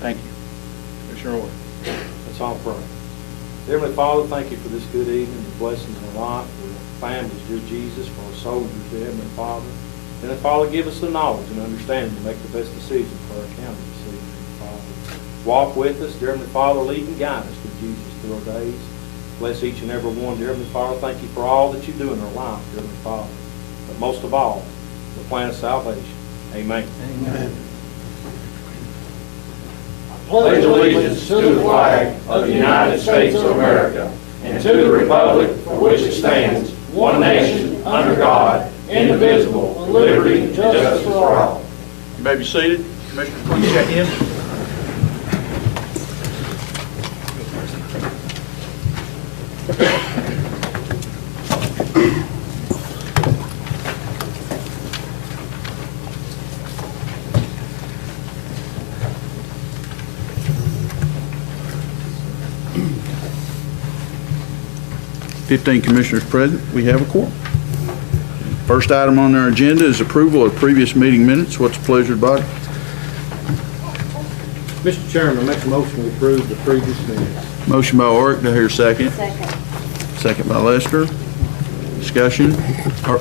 Thank you. Commissioner Ward. Let's all pray. Heavenly Father, thank you for this good evening, the blessings in our life, for our families, dear Jesus, for our soldiers, dear Heavenly Father. And Father, give us the knowledge and understanding to make the best decision for our county this evening, Father. Walk with us, dear Heavenly Father, lead and guide us, dear Jesus, through our days. Bless each and every one, dear Heavenly Father. Thank you for all that you do in our life, dear Heavenly Father. But most of all, the plan of salvation. Amen. Amen. Pledge allegiance to the flag of the United States of America and to the republic for which it stands, one nation, under God, indivisible, with liberty and justice for all. You may be seated. Commissioner, please check in. Fifteen commissioners present. We have a quorum. First item on our agenda is approval of previous meeting minutes. What's the pleasure of the body? Mr. Chairman, I make a motion to approve the previous minutes. Motion by Oric. Do I hear a second? Second. Second by Lester. Discussion.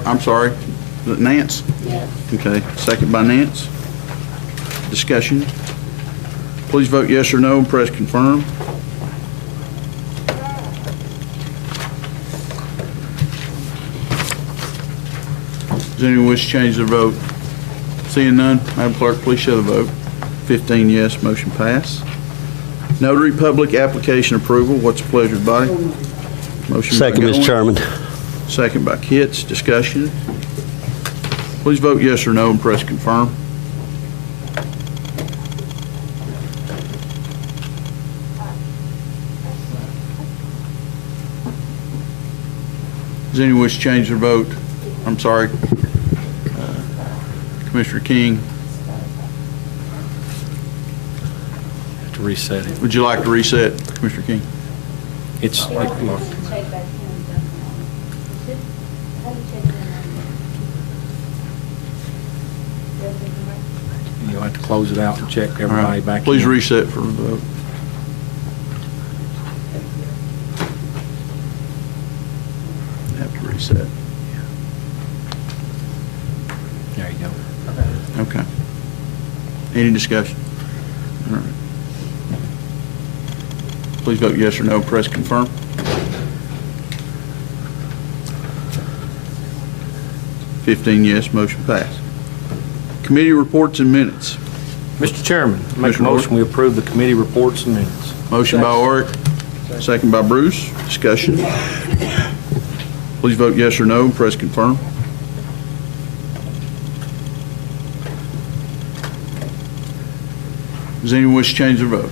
I'm sorry. Is it Nance? Yes. Okay. Second by Nance. Discussion. Please vote yes or no and press confirm. Does anyone wish to change their vote? Seeing none, Madam Clerk, please show the vote. 15 yes, motion pass. Notary public application approval. What's the pleasure of the body? Motion by Second, Mr. Goins. Chairman. Second by Kitts. Discussion. Please vote yes or no and press confirm. Does anyone wish to change their vote? I'm sorry. Commissioner King, To reset it. would you like to reset, Commissioner King? It's like, Take back in. How do you take that in? you'll have to close it out and check All everybody right. back in. Please reset for the vote. Have to reset. There you go. Okay. Any discussion? All right. Please vote yes or no, press confirm. Fifteen yes, motion passed. Committee reports and minutes. Mr. Chairman, I make a Commissioner motion we approve the committee reports and minutes. Motion by Oric, second by Bruce. Discussion. Please vote yes or no and press confirm. Does anyone wish to change their vote?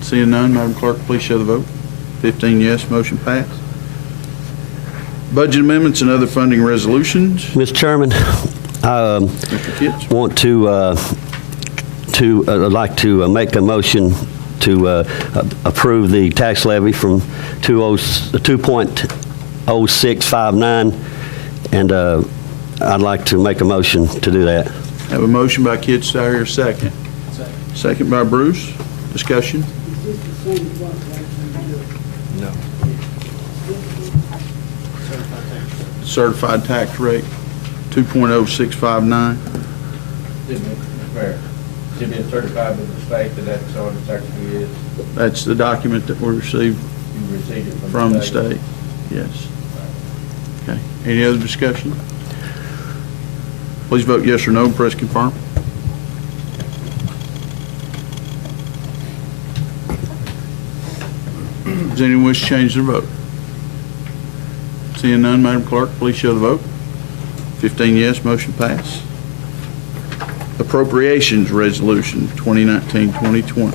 Seeing none, Madam Clerk, please show the vote. 15 yes, motion passed. Budget amendments and other funding resolutions. Mr. Chairman, Mr. Kitts. want to like to make a motion to approve the tax levy from 2.0659, and I'd like to make a motion to do that. Have a motion by Kitts. Do I hear a second? Second by Bruce. Discussion. No. Certified tax rate, 2.0659. Fair. Should be certified with the state that that's what it actually is. That's the document that we received You received it from the state. Yes. Okay. Any other discussion? Please vote yes or no and press confirm. Does anyone wish to change their vote? Seeing none, Madam Clerk, please show the vote. 15 yes, motion passed. Appropriations Resolution 2019-2020.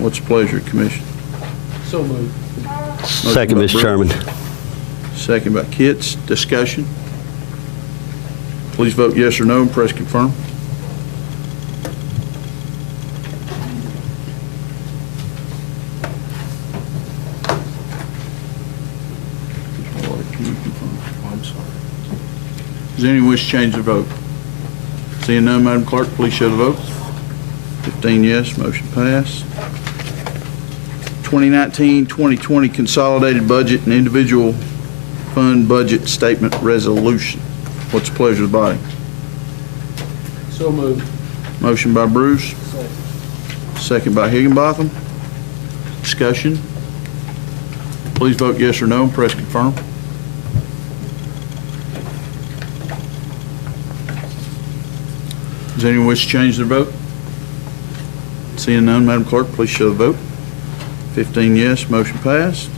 What's the pleasure, Commission? So moved. Second, by Mr. Bruce. Chairman. Second by Kitts. Discussion. Please vote yes or no and press confirm. Does anyone wish to change their vote? Seeing none, Madam Clerk, please show the vote. 15 yes, motion passed. 2019-2020 Consolidated Budget and Individual Fund Budget Statement Resolution. What's the pleasure of the body? So moved. Motion by Bruce. Second by Higginbotham. Discussion. Please vote yes or no and press confirm. Does anyone wish to change their vote? Seeing none, Madam Clerk, please show the vote. 15 yes, motion passed.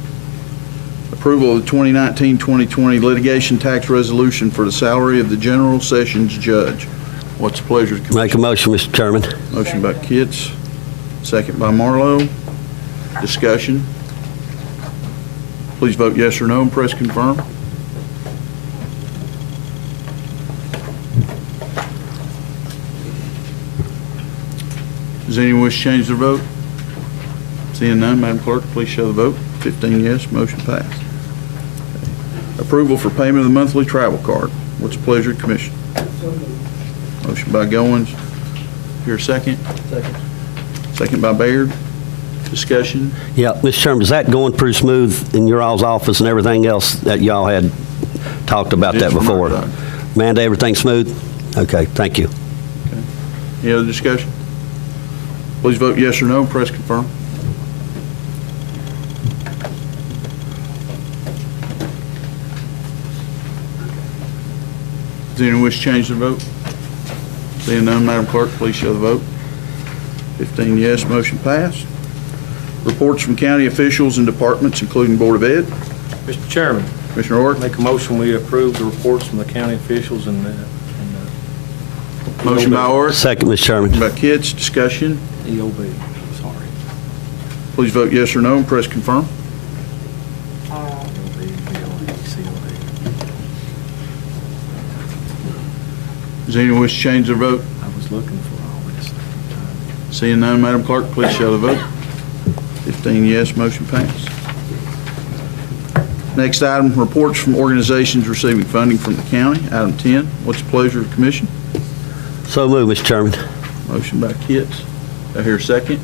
Approval of the 2019-2020 litigation tax resolution for the salary of the General Sessions Judge. What's the pleasure of the Make a motion, Mr. Chairman. Motion by Kitts, second by Marlowe. Discussion. Please vote yes or no and press confirm. Does anyone wish to change their vote? Seeing none, Madam Clerk, please show the vote. 15 yes, motion passed. Approval for payment of the monthly travel card. What's the pleasure of the commission? Motion by Goins. Here a second? Second. Second by Baird. Discussion. Yeah, Mr. Chairman, is that going pretty smooth in your all's office and everything else that y'all had talked about that Yes, from before? our side. Amanda, everything smooth? Okay, thank you. Any other discussion? Please vote yes or no and press confirm. Does anyone wish to change their vote? Seeing none, Madam Clerk, please show the vote. 15 yes, motion passed. Reports from county officials and departments, including Board of Ed. Mr. Chairman, Commissioner Orr, make a motion we approve the reports from the county officials and motion by Orr, Second, Mr. Chairman. second by Kitts. Discussion. EOB, sorry. Please vote yes or no and press confirm. Does anyone wish to change their vote? I was looking for all this. Seeing none, Madam Clerk, please show the vote. 15 yes, motion passed. Next item, reports from organizations receiving funding from the county. Item 10, what's the pleasure of the commission? So moved, Mr. Chairman. Motion by Kitts. Do I hear a second?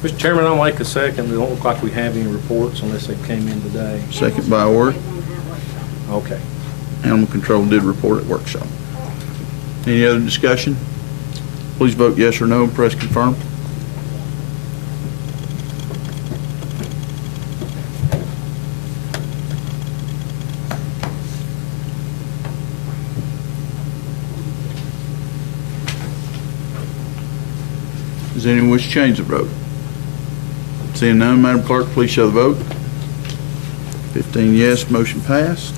Mr. Chairman, I'll make a second. It don't look like we have any reports unless they came in today. Second by Orr. Okay. Animal Control did report at workshop. Any other discussion? Please vote yes or no and press confirm. Does anyone wish to change the vote? Seeing none, Madam Clerk, please show the vote. 15 yes, motion passed.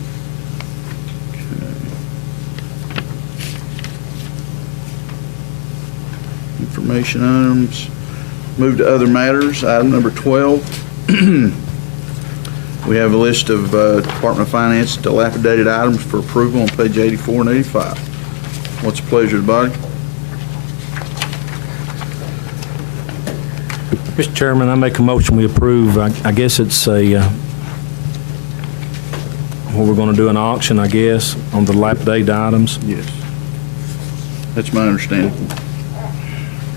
Information items. Move to other matters. Item number 12. We have a list of Department of Finance dilapidated items for approval on page 84 and 85. What's the pleasure of the body? Mr. Chairman, I make a motion we approve, I guess it's a, what we're going to do an auction, I guess, on the dilapidated items. Yes. That's my understanding.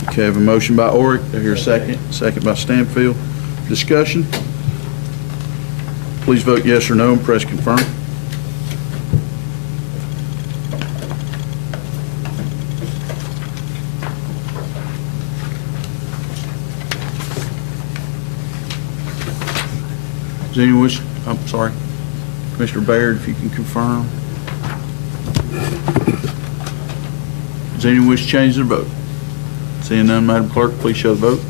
Okay, I have a motion by Oric. I hear a second. Second by Stanfield. Discussion? Please vote yes or no and press confirm. Does anyone wish, I'm sorry, Commissioner Baird, if you can confirm. Does anyone wish to change their vote? Seeing none, Madam Clerk, please show the vote.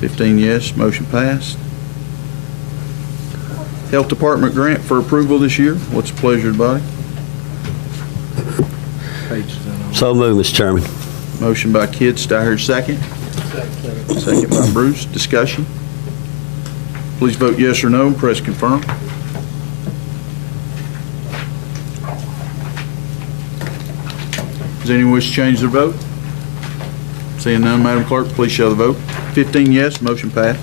15 yes, motion passed. Health Department grant for approval this year. What's the pleasure of the body? Page is that on? So moved, Mr. Chairman. Motion by Kitts. Do I hear a second? Second by Bruce. Discussion? Please vote yes or no and press confirm. Does anyone wish to change their vote? Seeing none, Madam Clerk, please show the vote. 15 yes, motion passed.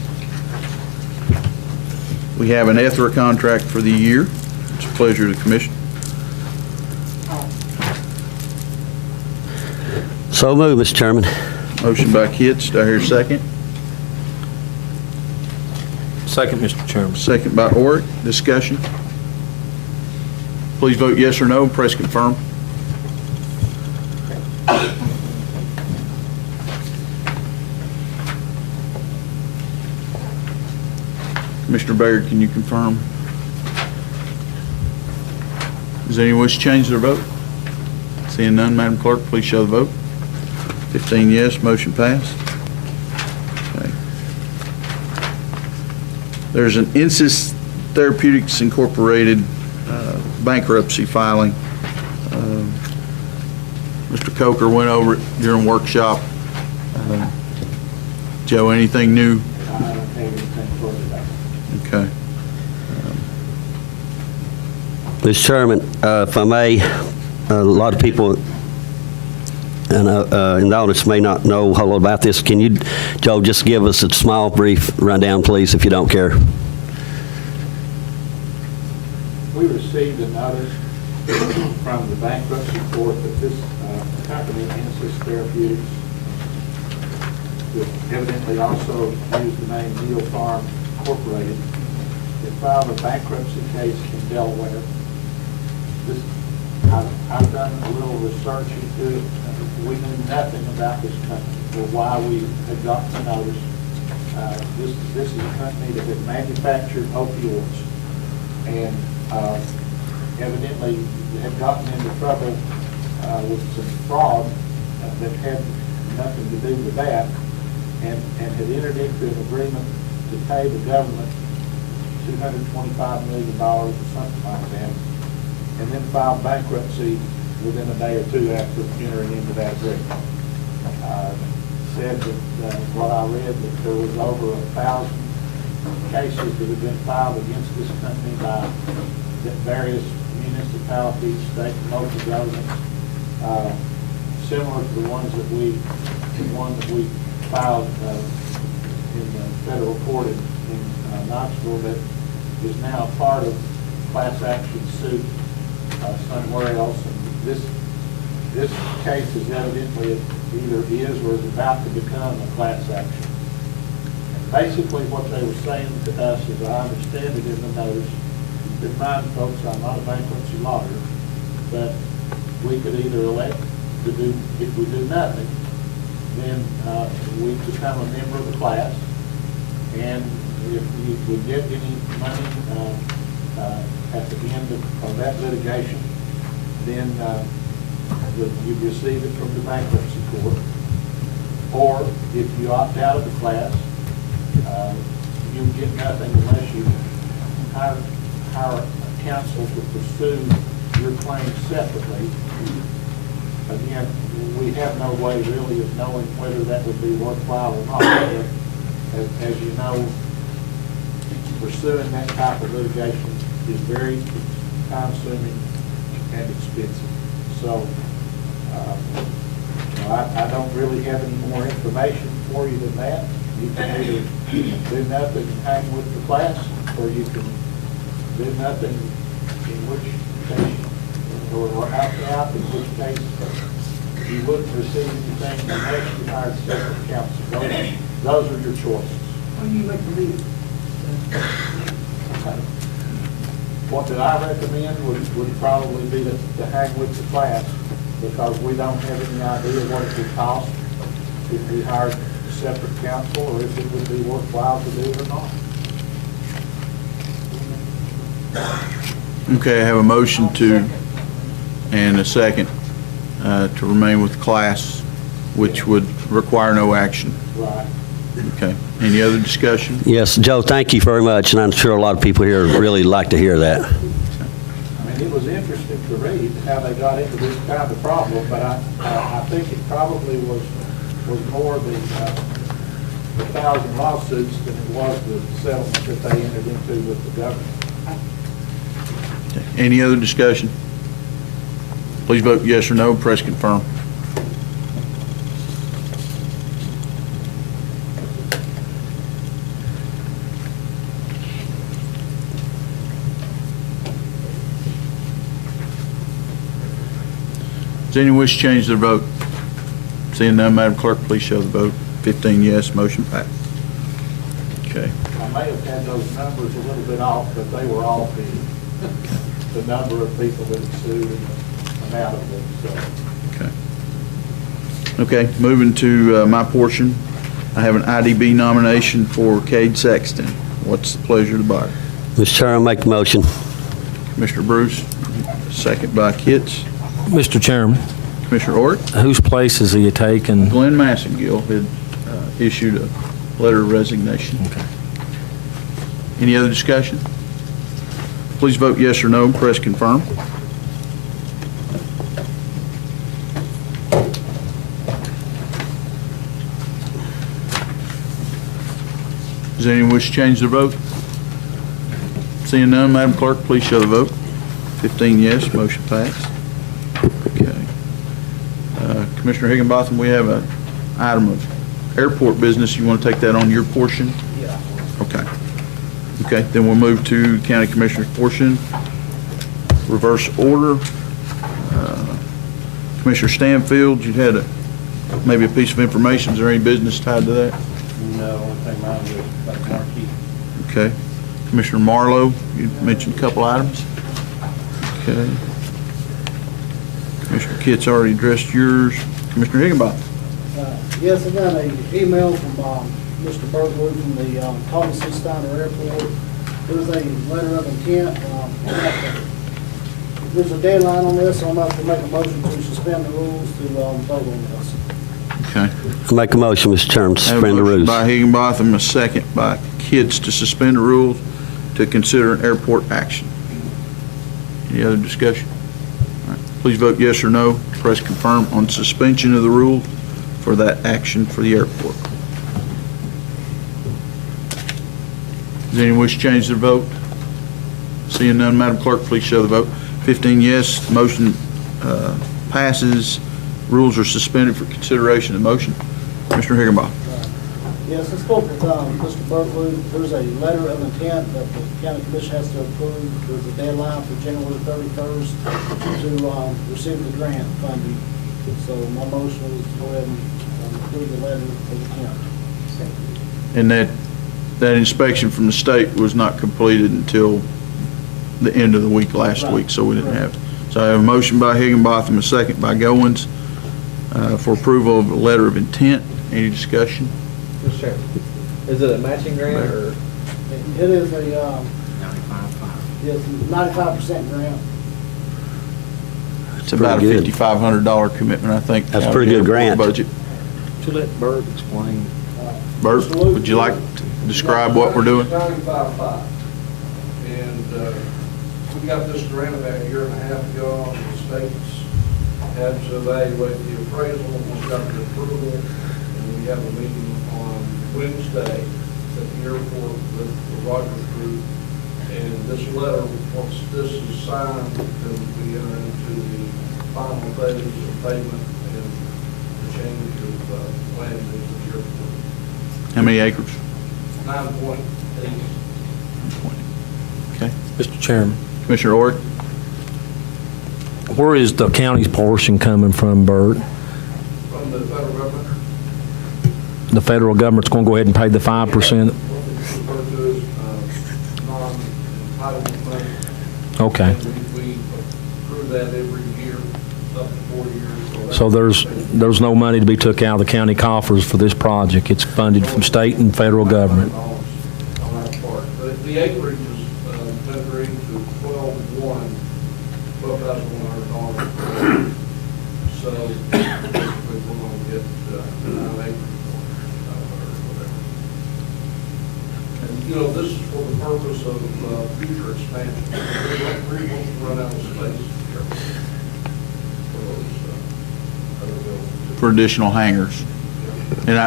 We have an Ethra contract for the year. It's a pleasure of the commission. So moved, Mr. Chairman. Motion by Kitts, do I hear a second? Second, Mr. Chairman. Second by Oric. Discussion. Please vote yes or no. Press confirm. Commissioner Baird, can you confirm? Does anyone wish to change their vote? Seeing none, Madam Clerk, please show the vote. 15 yes, motion passed. Okay. There's an Insys Therapeutics Incorporated bankruptcy filing. Mr. Coker went over it during workshop. Joe, anything new? I don't have anything further to add. Okay. Mr. Chairman, if I may, a lot of people in the audience may not know a whole lot about this. Can you, Joe, just give us a small, brief rundown, please, if you don't care? We received a notice from the bankruptcy court that this company, Insys Therapeutics, that evidently also used the name Neil Farm Incorporated, had filed a bankruptcy case in Delaware. I've done a little research into it. We knew nothing about this company or why we had gotten the notice. This is a company that had manufactured opioids and evidently had gotten into trouble with some fraud that had nothing to do with that, and had entered into an agreement to pay the government $225 million or something like that, and then filed bankruptcy within a day or two after entering into that agreement. Said that what I read, that there was over 1,000 cases that have been filed against this company by various municipalities, state and local governments, similar to the one that we filed in the federal court in Knoxville, that is now part of class action suit somewhere else. And this case is evidently either is or is about to become a class action. And basically what they were saying to us, as I understand it in the notice, keep in mind, folks, I'm not a bankruptcy lawyer, but we could either elect to do, if we do nothing, then we become a member of the class, and if we get any money at the end of that litigation, then you receive it from the bankruptcy court. Or if you opt out of the class, you get nothing unless you hire a counsel to pursue your claims separately. Again, we have no way really of knowing whether that would be worthwhile or not. As you know, pursuing that type of litigation is very time-consuming and expensive. So, I don't really have any more information for you than that. You can either do nothing and hang with the class, or you can do nothing, in which case, or out, in which case you wouldn't receive anything unless you hired separate counsel. Those are your choices. What do you recommend? What that I recommend would probably be to hang with the class, because we don't have any idea what it would cost if we hired separate counsel, or if it would be worthwhile to do it or not. Okay, I have a motion and a second to remain with class, which would require no action. Right. Okay. Any other discussion? Yes, Joe, thank you very much, and I'm sure a lot of people here really like to hear that. I mean, it was interesting to read how they got into this kind of problem, but I think it probably was more the 1,000 lawsuits than it was the settlement that they entered into with the government. Any other discussion? Please vote yes or no. Press confirm. Does anyone wish to change their vote? Seeing none, Madam Clerk, please show the vote. 15 yes, motion passed. Okay. I may have had those numbers a little bit off, but they were off the number of people that sued and the amount of them, so. Okay. Okay, moving to my portion. I have an IDB nomination for Cade Sexton. What's the pleasure of the body? Mr. Chairman, make the motion. Commissioner Bruce, second by Kitts. Mr. Chairman, Commissioner Orrick. whose place is he taking? Glenn Massengill had issued a letter of resignation. Okay. Any other discussion? Please vote yes or no. Press confirm. Does anyone wish to change their vote? Seeing none, Madam Clerk, please show the vote. 15 yes, motion passed. Okay. Commissioner Higginbotham, we have an item of airport business. You want to take that on your portion? Yeah. Okay. Okay, then we'll move to County Commissioner's portion. Reverse order. Commissioner Stanfield, you had maybe a piece of information. Is there any business tied to that? No, only thing mine was about Marquis. Okay. Commissioner Marlowe, you mentioned a couple items. Okay. Commissioner Kitts already addressed yours. Commissioner Higginbotham. Yes, I got an email from Mr. Bergwood from the Thomas C. Steiner Airport. There's a letter of intent. There's a deadline on this, so I'm about to make a motion to suspend the rules to vote on this. Okay. I make a motion, Mr. Chairman, to I have a suspend the motion rules. by Higginbotham, a second by Kitts to suspend the rules to consider an airport action. Any other discussion? All right. Please vote yes or no. Press confirm on suspension of the rules for that action for the airport. Does anyone wish to change their vote? Seeing none, Madam Clerk, please show the vote. 15 yes, motion passes. Rules are suspended for consideration of the motion. Commissioner Higginbotham. Yes, I spoke with Mr. Bergwood. There's a letter of intent that the county commission has to approve. There's a deadline for January 31st to receive the grant funding. So my motion is to go ahead and approve the letter of intent. And that inspection from the state was not completed until the end of the week last Right. week, so we didn't have. So I have a motion by Higginbotham, a second by Goins, for approval of a letter of intent. Any discussion? Mr. Chairman, is it a matching grant or? It is a, yes, 95% grant. It's about a pretty good. $5,500 commitment, I think. That's out of pretty the good grant. Budget. To let Bert explain. Bert, would you like to describe what we're doing? 95.5. And we got this grant about a year and a half ago. The states had to evaluate the appraisal, and we got the approval. And we have a meeting on Wednesday at the airport with the Rogers Group. And this letter, once this is signed, then we enter into the final phase of payment and the change of land into the airport. How many acres? 9.8. Okay. Mr. Chairman, Commissioner Orrick? where is the county's portion coming from, Bert? From the federal government. The federal government's going to go ahead and pay the 5%? What we refer to as non-entitlement money. Okay. And we approve that every year, up to 4 years. So there's no money to be took out of the county coffers for this project. It's funded from state and federal government. On that part. But the acreage is been agreed to 12,100. So basically we're going to get 9 acres or whatever. And, you know, this is for the purpose of future expansion. We want to run out of space here for those other buildings. For additional hangars. And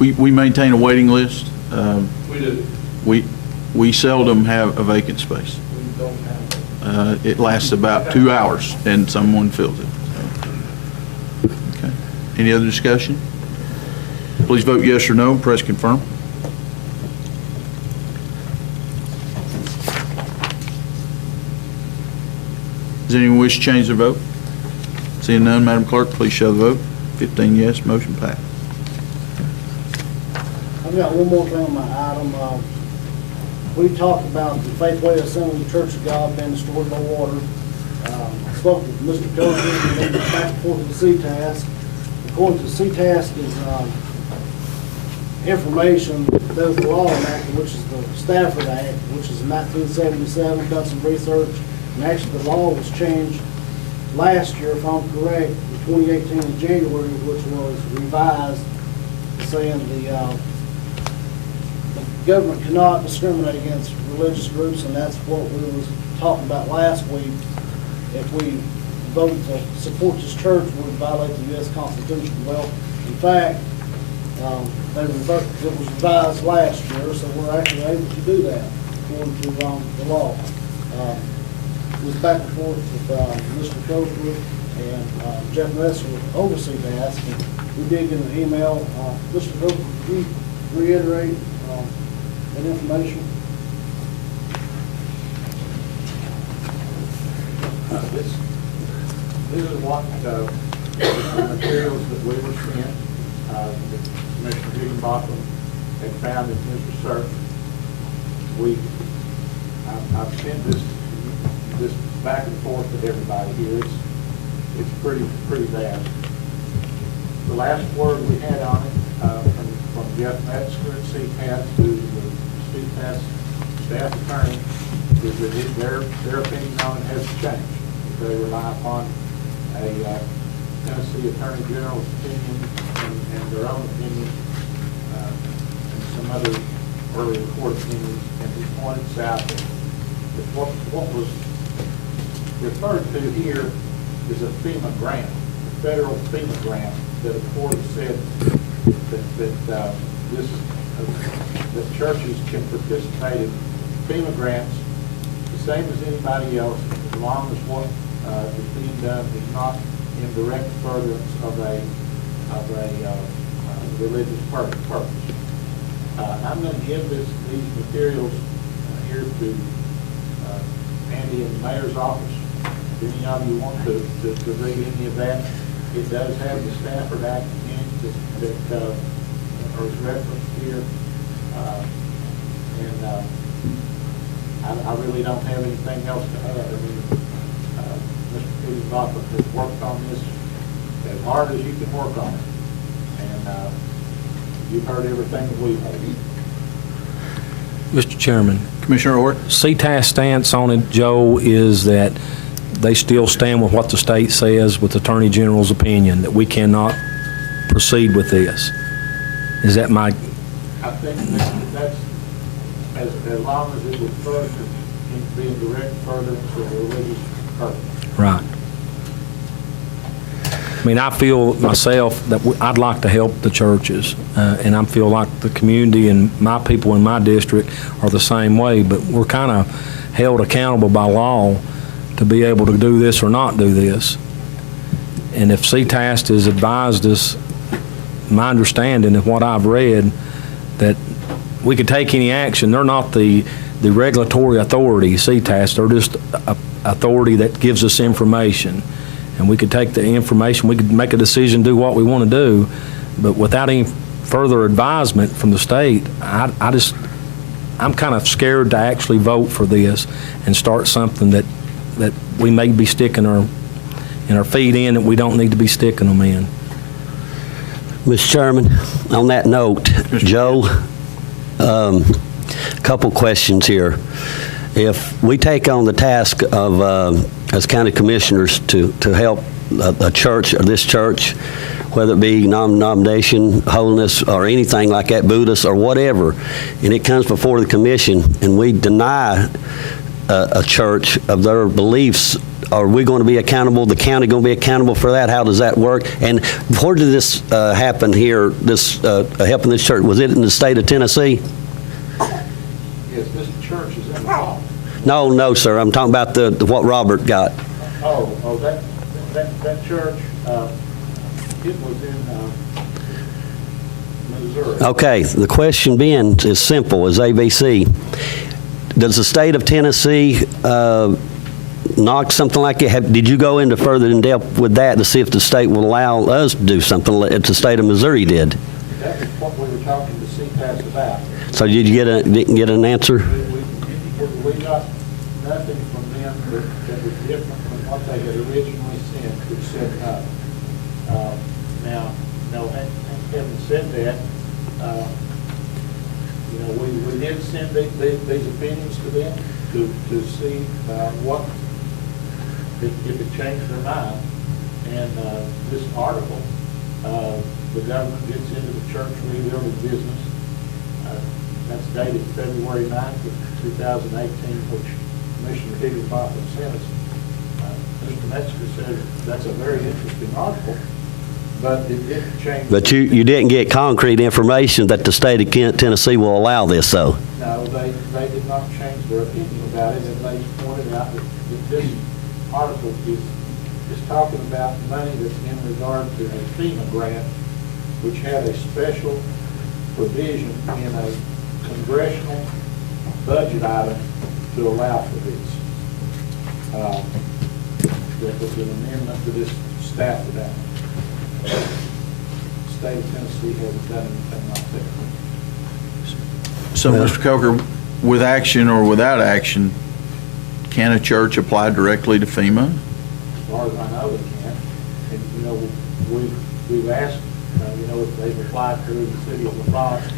we maintain a waiting list. We do. We seldom have a vacant space. We don't have that. It lasts about 2 hours and someone fills it. Okay. Any other discussion? Please vote yes or no. Press confirm. Does anyone wish to change their vote? Seeing none, Madam Clerk, please show the vote. 15 yes, motion passed. I've got one more thing on my item. We talked about the Faithway Assembly Church of God being destroyed by water. I spoke with Mr. Coachman and then back and forth with CTASC. According to CTASC is information that was the law enacted, which is the Stafford Act, which is in 1977, done some research, and actually the law was changed last year, if I'm correct, in 2018 in January, which was revised, saying the government cannot discriminate against religious groups, and that's what we was talking about last week. If we voted to support this church, we would violate the U.S. Constitution. Well, in fact, it was revised last year, so we're actually able to do that according to the law. It was back and forth with Mr. Coachman and Jeff Messer oversee that, and we did get an email. Mr. Coachman, could you reiterate that information? This is what the materials that we were sent, that Commissioner Higginbotham had found in his research. I've sent this back and forth to everybody here. It's pretty vast. The last word we had on it from Jeff Metzger at CTAS, who's the CTAS staff attorney, is that their opinion on it has changed. They rely upon a Tennessee Attorney General's opinion and their own opinion, and some other earlier court opinions, and he points out that what was referred to here is a FEMA grant, a federal FEMA grant that the court said that churches can participate in FEMA grants the same as anybody else, as long as what is being done is not in direct furtherance of a religious purpose. I'm going to give these materials here to Andy in the mayor's office. If any of you want to read any of that, it does have the Stafford Act in it that is referenced here. I really don't have anything else to add. I mean, Mr. Higginbotham has worked on this as hard as you can work on it. And you've heard everything that we've heard. Mr. Chairman, Commissioner Orr? CTAS stance on it, Joe, is that they still stand with what the state says with the Attorney General's opinion, that we cannot proceed with this. Is that my... I think that's as long as it would further be in direct furtherance of a religious purpose. Right. I mean, I feel myself that I'd like to help the churches, and I feel like the community and my people in my district are the same way, but we're kind of held accountable by law to be able to do this or not do this. And if CTAS has advised us, my understanding of what I've read, that we could take any action. They're not the regulatory authority, CTAS. They're just a authority that gives us information. And we could take the information, we could make a decision, do what we want to do, but without any further advisement from the state, I'm kind of scared to actually vote for this and start something that we may be sticking our feet in that we don't need to be sticking them in. Mr. Chairman, on that note, Joe, a couple questions here. If we take on the task of, as county commissioners, to help a church or this church, whether it be non-denomination, holiness, or anything like that, Buddhist or whatever, and it comes before the commission and we deny a church of their beliefs, are we going to be accountable? The county going to be accountable for that? How does that work? And where did this happen here, this helping this church? Was it in the state of Tennessee? Yes, this church is in the law. No, sir. I'm talking about what Robert got. Oh, that church, it was in Missouri. Okay, the question being is simple as ABC. Does the state of Tennessee knock something like that? Did you go into further in depth with that to see if the state will allow us to do something like the state of Missouri did? That was what we were talking to CPAS about. So didn't get an answer? We got nothing from them that was different from what they had originally sent, which said no. Now, having said that, we did send these opinions to them to see what, if it changed their mind. And this article, the government gets into the church rebuilding business. That's dated February 9th of 2018, which Commissioner Higginbotham sent us. Mr. Metzger said that's a very interesting article, but it didn't change. But you didn't get concrete information that the state of Tennessee will allow this, though? No, they did not change their opinion about it, and they pointed out that this article is talking about money that's in regard to a FEMA grant, which had a special provision in a congressional budget item to allow for this. That was an amendment to this staff without. The state of Tennessee hasn't done anything like that. So, Mr. Coker, with action or without action, can a church apply directly to FEMA? As far as I know, they can. And, we've asked, if they've applied through the city of LaFosse,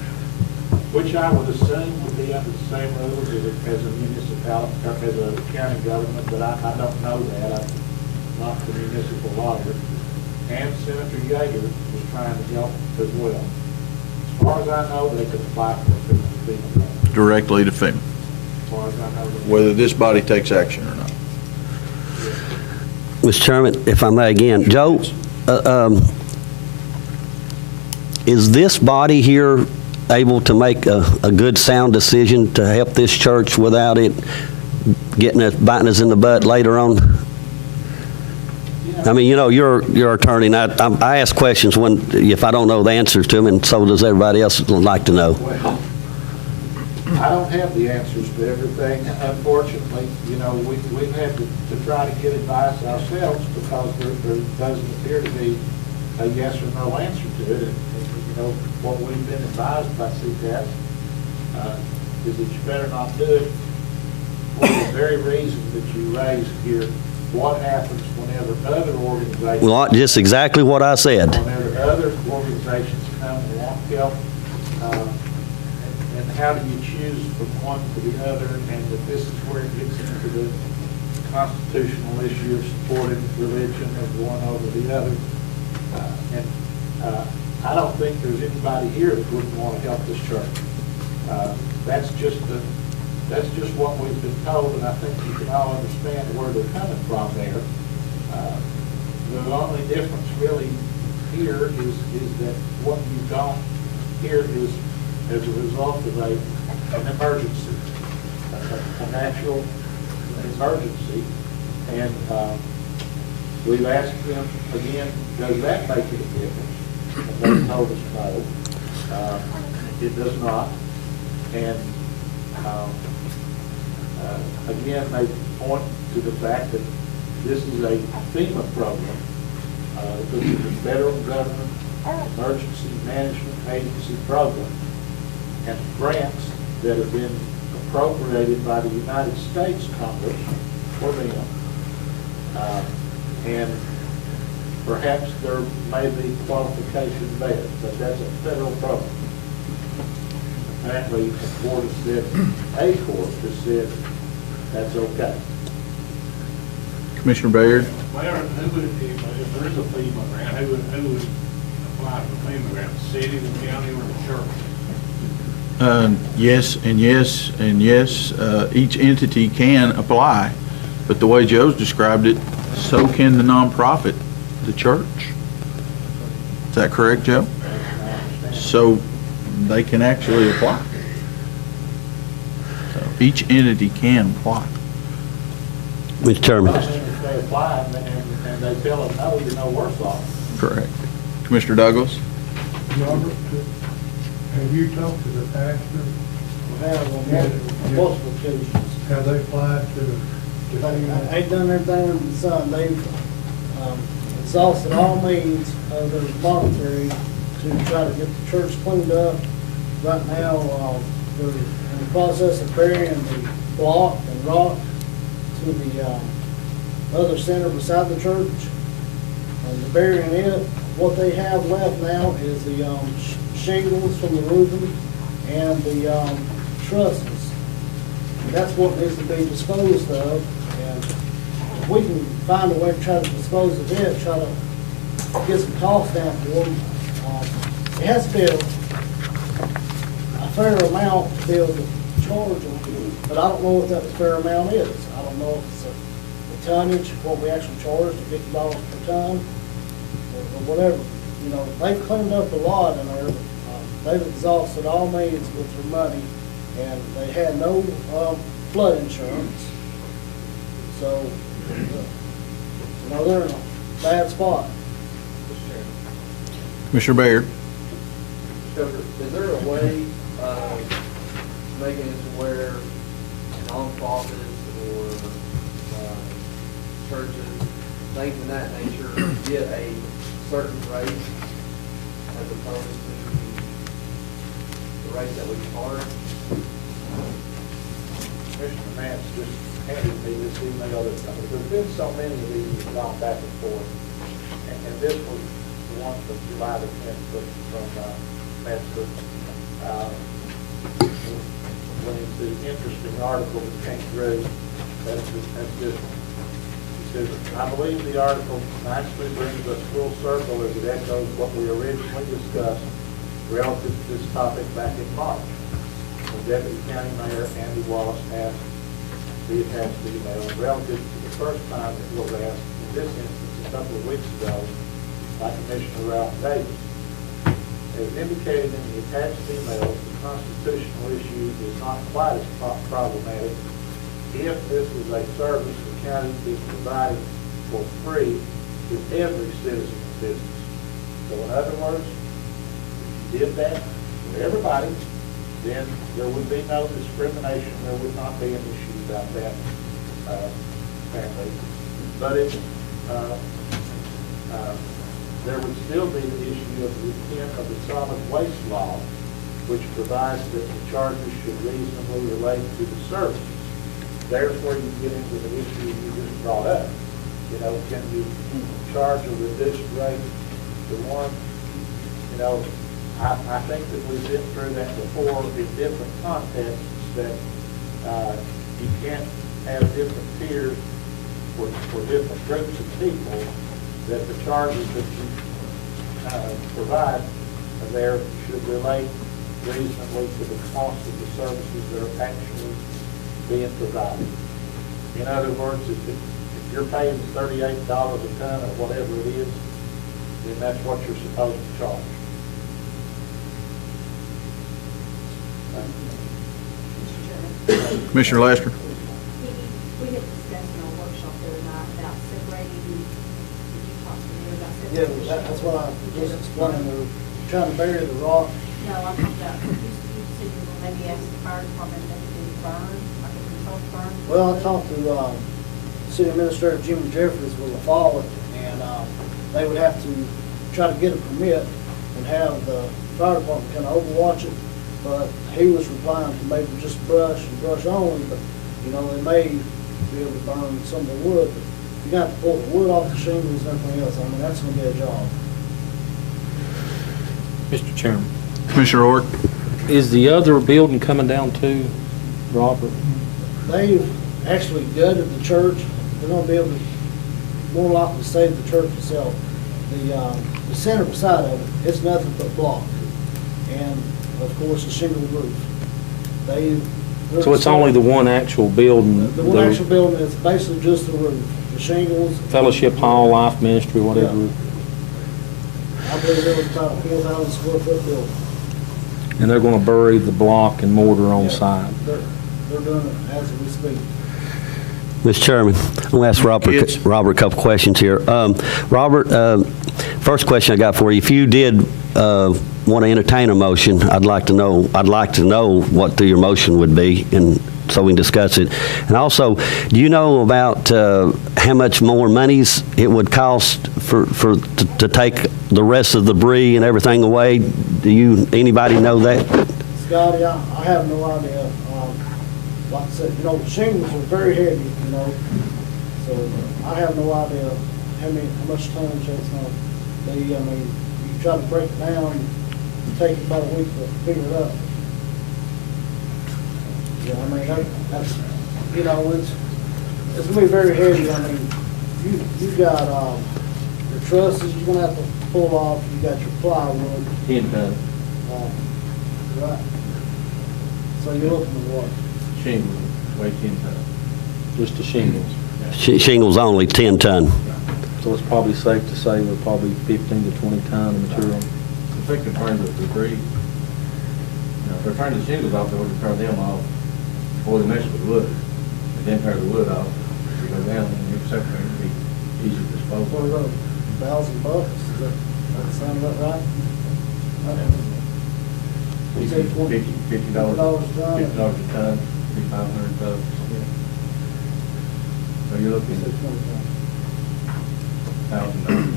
which I would assume would be under the same rules as a municipality, or as a county government, but I don't know that. I'm not the municipal lawyer. And Senator Yeager was trying to help as well. As far as I know, they could apply for a FEMA grant. Directly to FEMA, As far as I know. whether this body takes action or not. Mr. Chairman, if I may again, Joe, is this body here able to make a good, sound decision to help this church without it biting us in the butt later on? I mean, you're attorney, and I ask questions if I don't know the answers to them, and so does everybody else would like to know. Well, I don't have the answers to everything. Unfortunately, we've had to try to get advice ourselves because there doesn't appear to be a yes or no answer to it. And what we've been advised by CPAS is that you better not do it for the very reason that you raised here. What happens whenever other organizations... Well, just exactly what I said. Whenever other organizations come and want help, and how do you choose from one to the other, and that this is where it gets into the constitutional issue of supporting religion of one over the other. I don't think there's anybody here that wouldn't want to help this church. That's just what we've been told, and I think you can all understand where they're coming from there. The only difference really here is that what you've got here is as a result of an emergency, a natural emergency, and we've asked them again, does that make a difference? And they told us no, it does not. And again, they point to the fact that this is a FEMA program. This is a federal government emergency management agency program, and grants that have been appropriated by the United States Congress for them. And perhaps there may be qualification there, but that's a federal program. Apparently, the court has said, a court has said, that's okay. Commissioner Baird? Well, who would, if there is a FEMA grant, who would apply for FEMA grant, the city, the county, or the church? Yes, and yes, and yes. Each entity can apply, but the way Joe's described it, so can the nonprofit, the church. Is that correct, Joe? So they can actually apply. So each entity can apply. Mr. Chairman. I mean, if they apply and they tell them, no, you're no worse off. Correct. Commissioner Douglas? Robert, have you talked to the pastor? We have on multiple occasions. Have they applied to I ain't done everything under the sun. They've exhausted all means of their monetary to try to get the church cleaned up. Right now, they're in the process of burying the block and rock to the other center beside the church. And they're burying it. What they have left now is the shingles from the roofing and the trusses. And that's what needs to be disposed of. And if we can find a way to try to dispose of it, try to get some costs down for them, it has to be a fair amount to be able to charge them, but I don't know what that fair amount is. I don't know if it's the tonnage, what we actually charge, the $50 per ton, or whatever. You know, they've cleaned up a lot in there. They've exhausted all means with their money, and they had no flood insurance. So, you know, they're in a bad spot. Commissioner Baird. Governor, is there a way of making it to where nonprofits or churches, things of that nature, get a certain rate as opposed to the rate that we charge? Commissioner Mance just handed me this email that's, there's been so many of these that have gone back and forth. And this was the one from July the 10th from Metzger. When it's an interesting article that came through, that's just, he says, I believe the article nicely brings us full circle as it echoes what we originally discussed relative to this topic back in March. The Deputy County Mayor, Andy Wallace, asked the attached email relative to the first time it was asked, in this instance, a couple of weeks ago, by Commissioner Ralph Davis. As indicated in the attached email, the constitutional issue is not quite as problematic if this is a service the county is providing for free to every citizen and business. So in other words, if you did that for everybody, then there would be no discrimination, there would not be an issue about that, apparently. But there would still be the issue of the intent of the solid waste law, which provides that the charges should reasonably relate to the services. There's where you get into the issue you just brought up. You know, can you charge a reduced rate to one? You know, I think that we've been through that before in different contexts, that you can't have different tiers for different groups of people, that the charges that you provide there should relate reasonably to the cost of the services that are actually being provided. In other words, if you're paying $38 a ton or whatever it is, then that's what you're supposed to charge. Commissioner Laster. We had discussed in our workshop the other night about separating, did you talk to me about Yeah, separating? that's what I was explaining. They're trying to bury the rock. No, I'm talking about, you said you were maybe ask the fire department if they could do burn, like a controlled burn. Well, I talked to City Administrator Jimmy Jeffries with the fall, and they would have to try to get a permit and have the fire department kind of overwatch it. But he was replying to maybe just brush and brush only, but, you know, they may be able to burn some of the wood. But you got to pull the wood off the shingles and everything else. I mean, that's going to be a job. Mr. Chairman, Commissioner Orr. is the other building coming down too, Robert? They've actually gutted the church. They're going to be able to more likely save the church itself. The center beside of it, it's nothing but block. And, of course, a shingle roof. So it's only the one actual building? The one actual building is basically just the roof. The shingles. Fellowship Hall, Life Ministry, whatever. Yeah. I believe it was about a 4,000 square foot building. And they're going to bury the block and mortar on Yeah. site. They're doing it as we speak. Mr. Chairman, I'll ask Kids. Robert a couple questions here. Robert, first question I got for you, if you did want to entertain a motion, I'd like to know what your motion would be, and so we can discuss it. And also, do you know about how much more monies it would cost to take the rest of the debris and everything away? Anybody know that? Scotty, I have no idea. Like I said, shingles are very heavy, so I have no idea how much tonnage that's going to be. I mean, you try to break it down, it take about a week to figure it out. Yeah, I mean, that's, it's going to be very heavy. I mean, you got your trusses you're going to have to pull off, you got your plywood. 10 ton Right. So you're looking at what? shingles, weigh 10 ton. Just the shingles. Shingles only, 10 ton. So it's probably safe to say we're probably 15 to 20 ton of material. If they can turn the debris, if they're turning the shingles off, they would turn them off before they mess with the wood. And then turn the wood off, you go down, and your separate would be easy to dispose What of. about $1,000? Does that sound about right? You say $50 $20 a ton? ton, $500. So you're You looking said at $20 ton.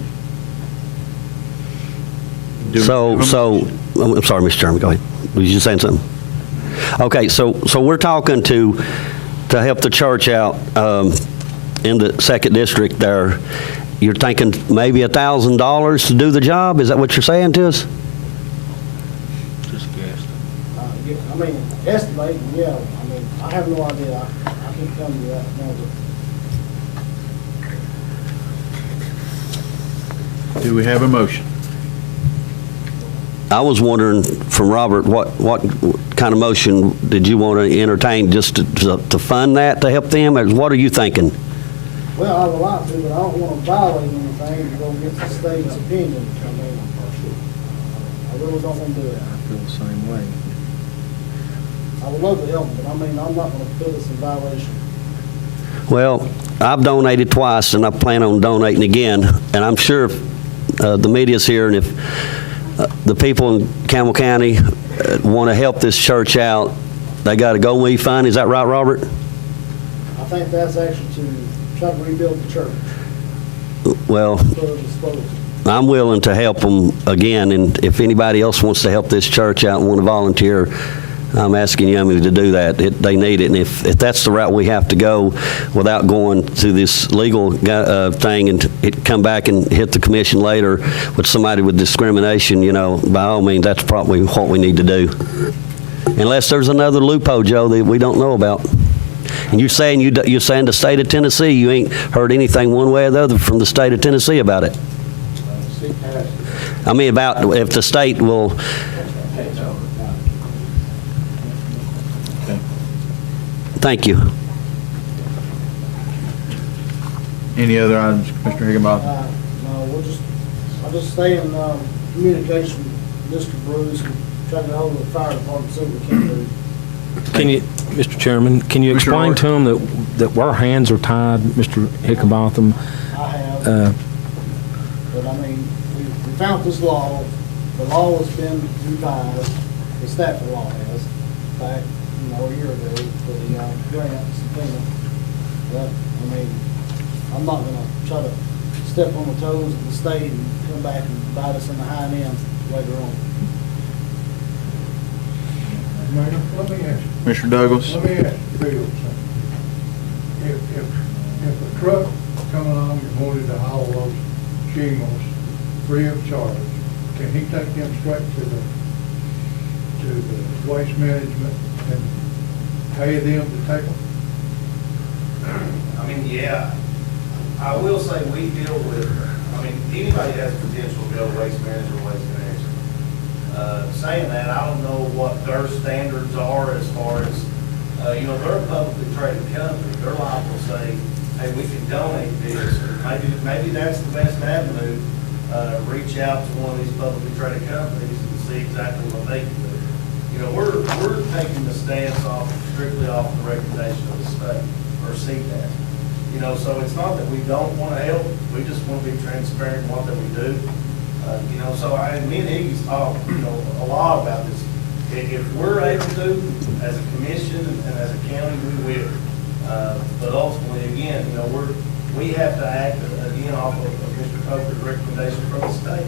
$1,000. I'm sorry, Mr. Chairman, go ahead. Were you saying something? Okay, so we're talking to help the church out in the 2nd District there. You're thinking maybe $1,000 to do the job? Is that what you're saying to us? Just guessed. Yeah, I mean, estimating, yeah. I mean, I have no idea. I can't tell you that number. Do we have a motion? I was wondering from Robert, what kind of motion did you want to entertain just to fund that, to help them? Or what are you thinking? Well, I would like to, but I don't want to violate anything to go against the state's opinion. I mean, I really don't want to do that. I feel the same way. I would love to help them, but I mean, I'm not going to put us in violation. Well, I've donated twice, and I plan on donating again. And I'm sure if the media's here, and if the people in Campbell County want to help this church out, they got a GoMe fund. Is that right, Robert? I think that's actually to try to rebuild the church. Well, Put it at disposal. I'm willing to help them again, and if anybody else wants to help this church out and want to volunteer, I'm asking Yummy to do that. They need it, and if that's the route we have to go without going through this legal thing and it come back and hit the commission later with somebody with discrimination, by all means, that's probably what we need to do. Unless there's another loophole, Joe, that we don't know about. And you're saying the state of Tennessee, you ain't heard anything one way or the other from the state of Tennessee about it? I mean, about if the state will. Thank you. Any other items, Mr. Higginbotham? No, I'll just stay in communication with Mr. Bruce and try to get hold of the fire department, see what we can do. Can you, Mr. Chairman, can you Mr. explain to them that our hands are tied, Mr. Hickenbotham? I have, but I mean, we found this law. The law has been revised, the Stafford law has, back, a year ago for the grants and things. But, I mean, I'm not gonna try to step on the toes of the state and come back and bite us in the hind end later on. Mayor, let me ask you. Mr. Douglas? Let me ask Bill something. If a truck come along and wanted to haul those shingles free of charge, can he take them straight to the waste management and pay them to take them? I mean, yeah. I will say we deal with, anybody has potential to go to waste management, waste management. Saying that, I don't know what their standards are as far as, they're a publicly traded company. They're liable to say, hey, we can donate this. Maybe that's the best avenue. Reach out to one of these publicly traded companies and see exactly what they can do. We're taking the stance strictly off the recommendation of the state, or CDAS. So it's not that we don't want to help, we just want to be transparent in what that we do. So me and Iggy's talked, a lot about this If we're able to, as a commission and as a county, we will. But ultimately, again, you know, we have to act again off of Mr. Coker's recommendation from the state.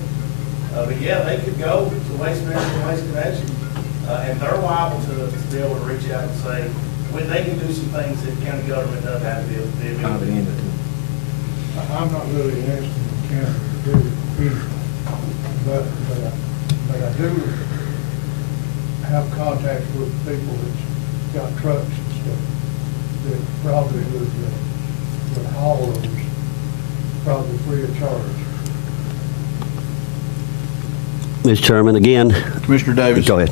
But yeah, they could go to Waste Management and Waste Connection, and they're liable to be able to reach out and say, when they can do some things that county government doesn't have to do. I'm not really asking the county to do anything, but I do have contacts with people that's got trucks and stuff that probably would haul those probably free of charge. Mr. Chairman, again. Commissioner Davis. Go ahead.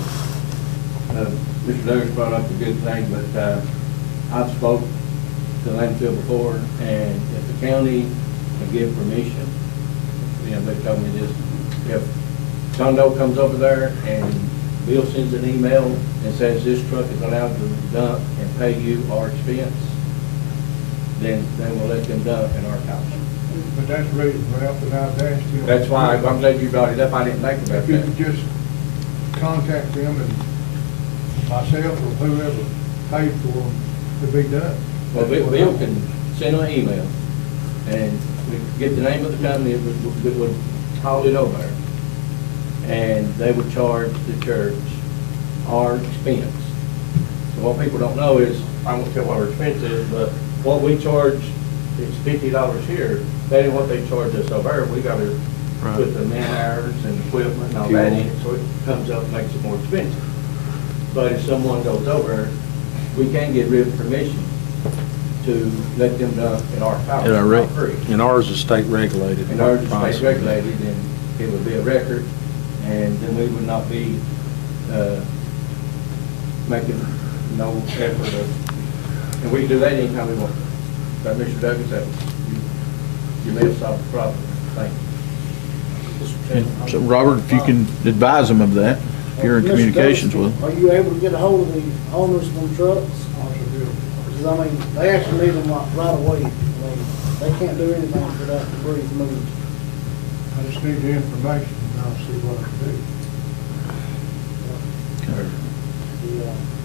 Mr. Davis brought up a good thing, but I've spoke to landfill before, and if the county can give permission, you know, they told me this, if Tondo comes over there and Bill sends an email and says this truck is allowed to dump and pay you our expense, then we'll let them dump in our house. But that's reasonable, but I've asked you. That's why I'm glad you brought it up. I didn't think about If you that. could just contact them and myself or whoever paid for them to be done. Well, Bill can send an email, and we get the name of the company that would haul it over, and they would charge the church our expense. So what people don't know is, I won't tell what our expense is, but what we charge is $50 here. That ain't what they charge us over there. We gotta put the man hours and equipment and all that in, so it comes up and makes it more expensive. But if someone goes over, we can get written permission to let them dump in our house. At our rate. for free. And ours is state regulated. And ours is state regulated, and it would be a record, and then we would not be making no effort of, and we can do that anytime we want. But Mr. Douglas, that you may have solved the problem. Thank you. So, Robert, if you can advise them of that, if you're in Mr. communications Davis, with them. Are you able to get a hold of the owners of them trucks? Because, I mean, they actually need them like right away. I mean, they can't do anything without the debris moved. I just need the information and I'll see what I can do.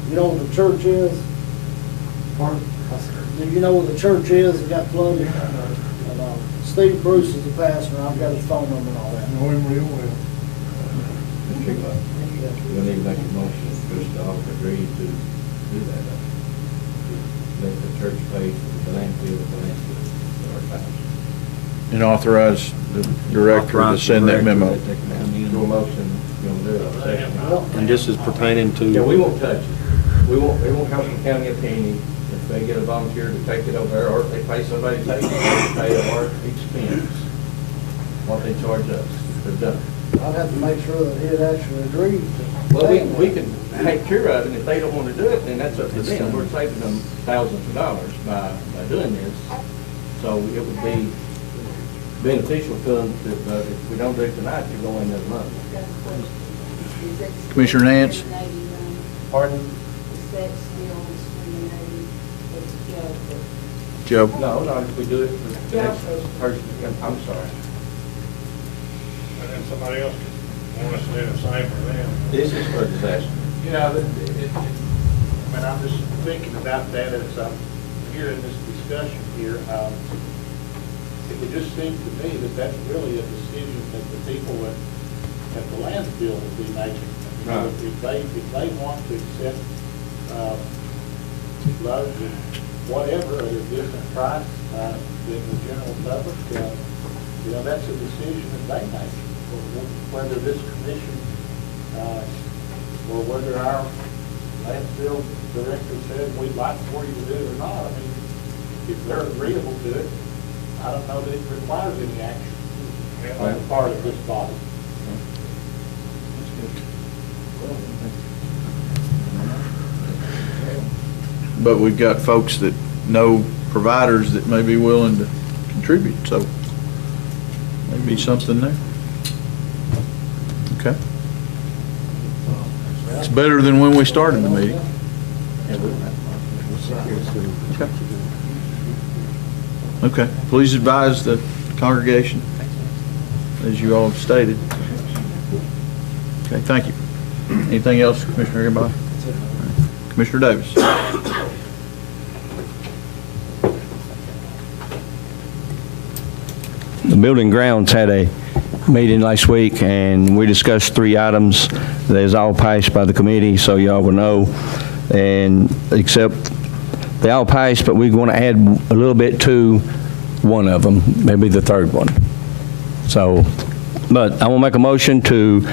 You know where the church is? Pardon? Do you know where the church is that got flooded? And, Steve Bruce is the pastor, and I've got his phone number and all that. Know him real well. We'll need to make a motion for us to all agree to do that. Let the church pay for the landfill, for our house. And authorize the director to send that memo. Do a motion, you know, do it. Second. And this is pertaining to. Yeah, we won't touch it. We won't cost the county a penny if they get a volunteer to take it over there, or if they pay somebody to take it, they pay our expense, what they charge us. They're done. I'd have to make sure that he'd actually agreed to. Well, we can take care of it, and if they don't want to do it, then that's up to them. We're saving them thousands of dollars by doing this. So it would be beneficial to them if we don't do it tonight, to go in another month. Commissioner Nance? Pardon? Is that still discriminating? It's Joe? No, not if we do it for the next person. I'm sorry. And then somebody else could want us to do the same for them. This is for disaster. You know, I mean, I'm just thinking about that as I'm hearing this discussion here. It would just seem to me that that's really a decision that the people at the landfill will be making. You know, Right. if they want to accept loads of whatever at a different price than the general public, you know, that's a decision that they make. Whether this commission or whether our landfill director says we'd like for you to do it or not. I mean, if they're agreeable to it, I don't know that it requires any action on the part of this body. But we've got folks that know providers that may be willing to contribute, so maybe something there. Okay. It's better than when we started the meeting. Okay. Okay, please advise the congregation, as you all have stated. Okay, thank you. Anything else, Commissioner Higginbotham? Commissioner Davis? The Building Grounds had a meeting last week, and we discussed 3 items that is all passed by the committee, so y'all will know. And except they all passed, but we're going to add a little bit to one of them, maybe the third one. So, but I will make a motion to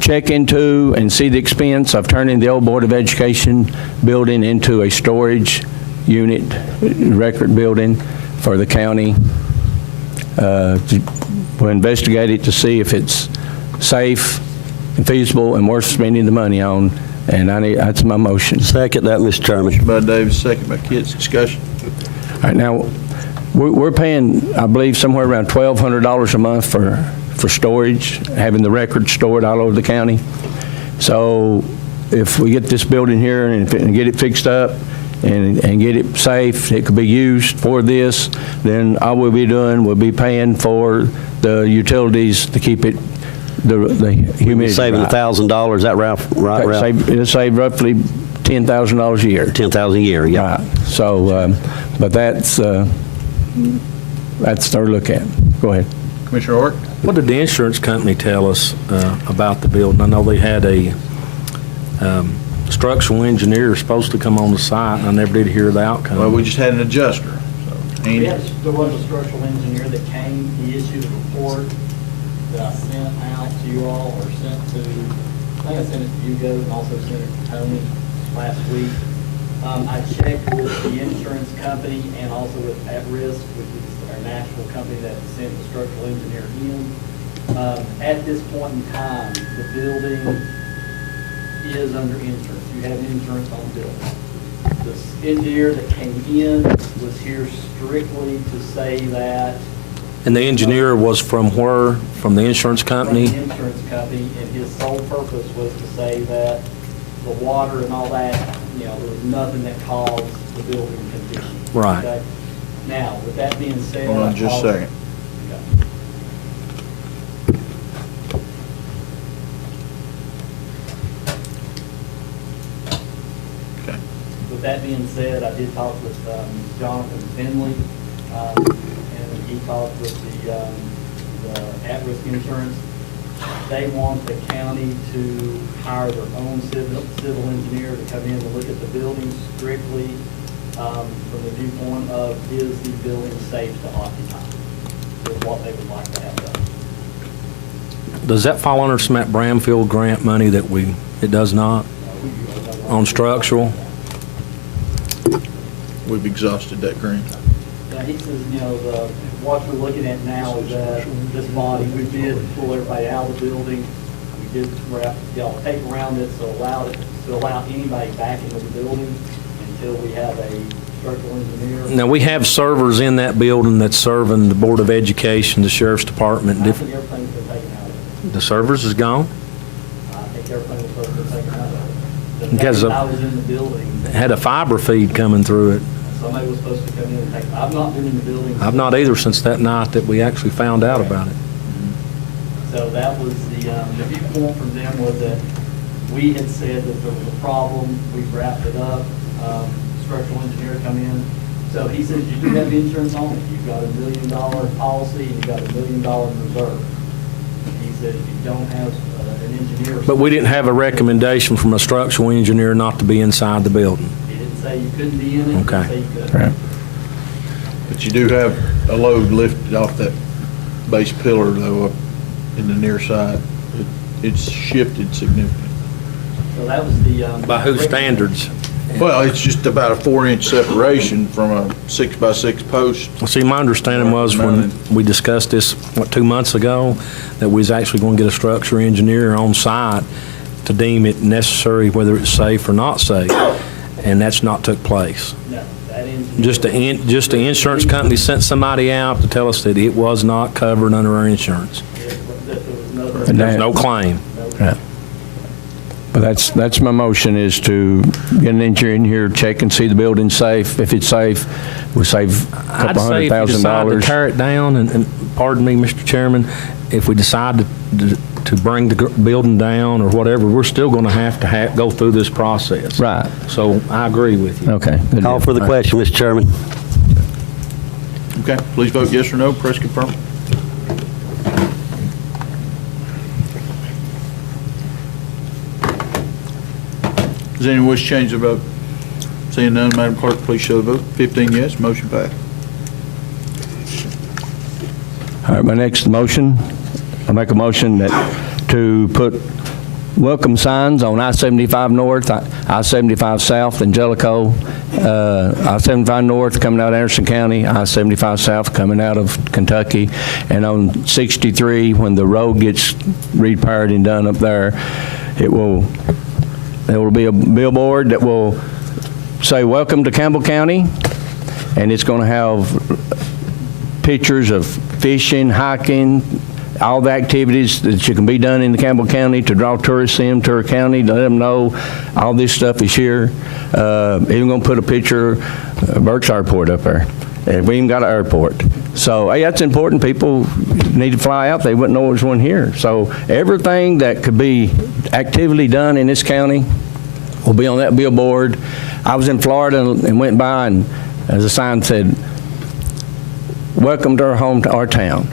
check into and see the expense of turning the old Board of Education building into a storage unit, record building for the county. We'll investigate it to see if it's safe and feasible and worth spending the money on, and that's my motion. Second that, Mr. Chairman. Motion by Davis, second by Kitts. Discussion. All right, now, we're paying, I believe, somewhere around $1,200 a month for storage, having the records stored all over the county. So if we get this building here and get it fixed up and get it safe, it could be used for this, then all we'll be doing, we'll be paying for the utilities to keep it, the humidity. Saving right. $1,000, is that right, Ralph? It'll save roughly $10,000 a year. $10,000 a year, yeah. Right. So, but that's our look at. Go ahead. Commissioner Orr? What did the insurance company tell us about the building? I know they had a structural engineer supposed to come on the site, and I never did hear the outcome. Well, we just had an adjuster. So, Andy? Yes, there was a structural engineer that came, he issued a report that I sent out to you all, or sent to, I think I sent it to you guys, and also sent it to Tony last week. I checked with the insurance company and also with At Risk, which is our national company that sent the structural engineer in. At this point in time, the building is under insurance. You have insurance on the building. The engineer that came in was here strictly to say that. And the engineer was from where? From the insurance company? From the insurance company, and his sole purpose was to say that the water and all that, there was nothing that caused the building condition. Right. Okay? Now, with that being said. Hold on just a second. Okay. Okay. With that being said, I did talk with Jonathan Finley, and he talked with the at-risk insurance. They want the county to hire their own civil engineer to come in and look at the building strictly from the viewpoint of, is the building safe to occupy, is what they would like to have done. Does that fall under some of that Bramfield grant money that it does not? On structural? We've exhausted that grant. Yeah, he says, what we're looking at now is that this body, we did pull everybody out of the building. We did tape around it to allow anybody back into the building until we have a structural engineer. Now, we have servers in that building that's serving the Board of Education, the Sheriff's Department. I think everything's been taken out of it. The servers is gone? I think everything was supposed to be taken out of it. The Because day I was in the building, It had a fiber feed coming through it. somebody was supposed to come in and take, I've not been in the building. I've not either since that night that we actually found out about it. So that was the viewpoint from them was that we had said that there was a problem, we wrapped it up, structural engineer come in. So he says, you do have insurance on it, you've got $1 million policy, and you've got $1 million in reserve. He said, if you don't have an engineer. But we didn't have a recommendation from a structural engineer not to be inside the building. He didn't say you couldn't be in it, he didn't Okay. say you could. Right. But you do have a load lifted off that base pillar, though, up in the near side. It's shifted significantly. So that was the. By whose standards? Well, it's just about a 4-inch separation from a 6x6 post. See, my understanding was when we discussed this, 2 months ago, that we was actually going to get a structural engineer on site to deem it necessary, whether it's safe or not safe, and that's not took place. No, that engineer. Just the insurance company sent somebody out to tell us that it was not covered under our insurance. That there was no. There's no claim. Yeah. But that's my motion, is to get an engineer in here, check and see the building's safe. If it's safe, we'll save a I'd couple say if you decide to $100,000. tear it down, and pardon me, Mr. Chairman, if we decide to bring the building down or whatever, we're still going to have to go through this process. Right. So I agree with you. Okay. good Call deal. for the question, Mr. Chairman. Okay, please vote yes or no. Press confirm. Does anyone wish to change the vote? Seeing none, Madam Clerk, please show the vote. 15 yes, motion passed. All right, my next motion, I'll make a motion to put welcome signs on I-75 North, I-75 South in Jellicoe, I-75 North coming out of Anderson County, I-75 South coming out of Kentucky, and on 63, when the road gets repaired and done up there, there will be a billboard that will say, "Welcome to Campbell County," and it's going to have pictures of fishing, hiking, all the activities that you can be done in the Campbell County to draw tourists into our county, to let them know all this stuff is here. Even going to put a picture of Burke's Airport up there. We even got an airport. So, hey, that's important. People need to fly out. They wouldn't know there's one here. So everything that could be actively done in this county will be on that billboard. I was in Florida and went by, and as a sign said, "Welcome to our town."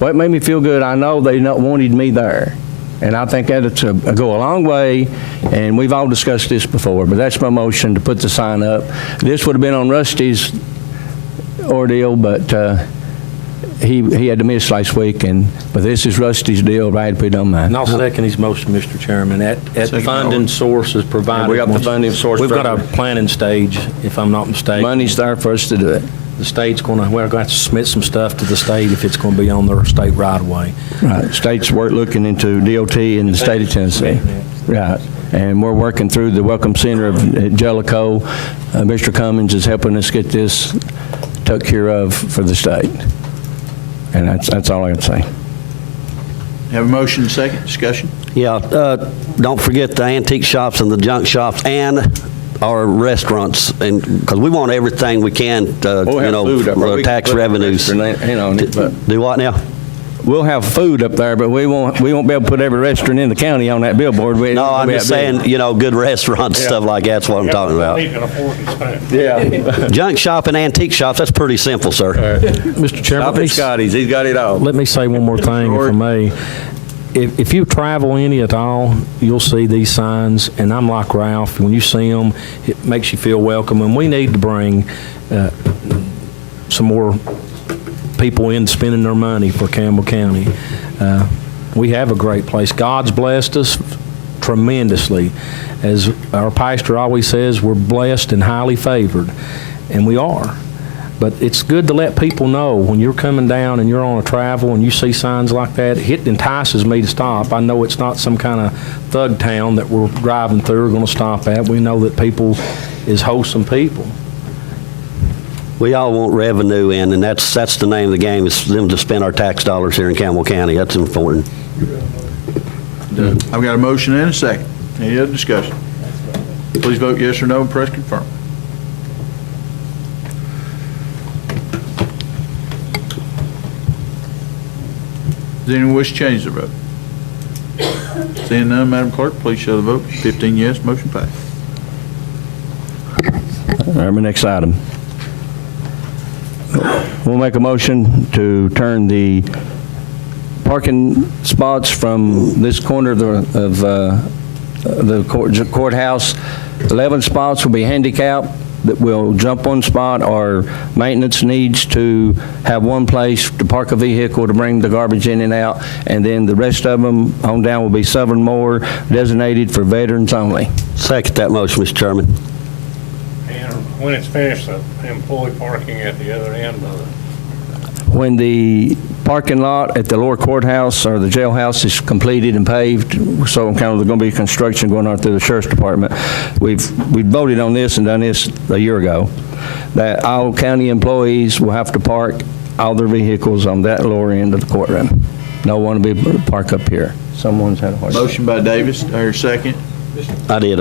Well, it made me feel good. I know they wanted me there. And I think that'll go a long way, and we've all discussed this before, but that's my motion to put the sign up. This would have been on Rusty's ordeal, but he had to miss last week, but this is Rusty's deal, right? Put it on mine. And I'll second his motion, Mr. Chairman. At funding sources provided. Yeah, we got the funding source. We've got a planning stage, if I'm not mistaken. Money's there for us to do it. The state's we're going to have to submit some stuff to the state if it's going to be on their state right of way. Right. State's looking into DOT in the state of Tennessee. Right. And we're working through the Welcome Center of Jellicoe. Mr. Cummings is helping us get this took care of for the state. And that's all I can say. Have a motion, second discussion. Yeah, don't forget the antique shops and the junk shops and our restaurants, and because we want everything we can, for tax revenues. Do what now? We'll have food up there, but we won't be able to put every restaurant in the county on that billboard. No, I'm just saying, good restaurants, stuff like that's what I'm talking about. Yeah. Junk shop and antique shops, that's pretty simple, sir. Mr. Chairman, Stop at Scotty's. He's got it all. let me say one more thing, if I may. If you travel any at all, you'll see these signs, and I'm like Ralph. When you see them, it makes you feel welcome, and we need to bring some more people in spending their money for Campbell County. We have a great place. God's blessed us tremendously. As our pastor always says, we're blessed and highly favored, and we are. But it's good to let people know when you're coming down and you're on a travel and you see signs like that, it entices me to stop. I know it's not some kind of thug town that we're driving through or going to stop at. We know that people is wholesome people. We all want revenue in, and that's the name of the game, is them to spend our tax dollars here in Campbell County. That's important. I've got a motion and a second. Any other discussion? Please vote yes or no and press confirm. Does anyone wish to change their vote? Seeing none, Madam Clerk, please show the vote. 15 yes, motion passed. All right, my next item. We'll make a motion to turn the parking spots from this corner of the courthouse. 11 spots will be handicapped that will jump on spot, or maintenance needs to have one place to park a vehicle to bring the garbage in and out, and then the rest of them on down will be 7 more designated for veterans only. Second that motion, Mr. Chairman. And when it's finished, the employee parking at the other end of it. When the parking lot at the lower courthouse or the jailhouse is completed and paved, so there's going to be construction going on through the sheriff's department. We voted on this and done this a year ago, that all county employees will have to park all their vehicles on that lower end of the courtroom. No one will be able to park up here. Someone's had a hard time. Motion by Davis, or second. I did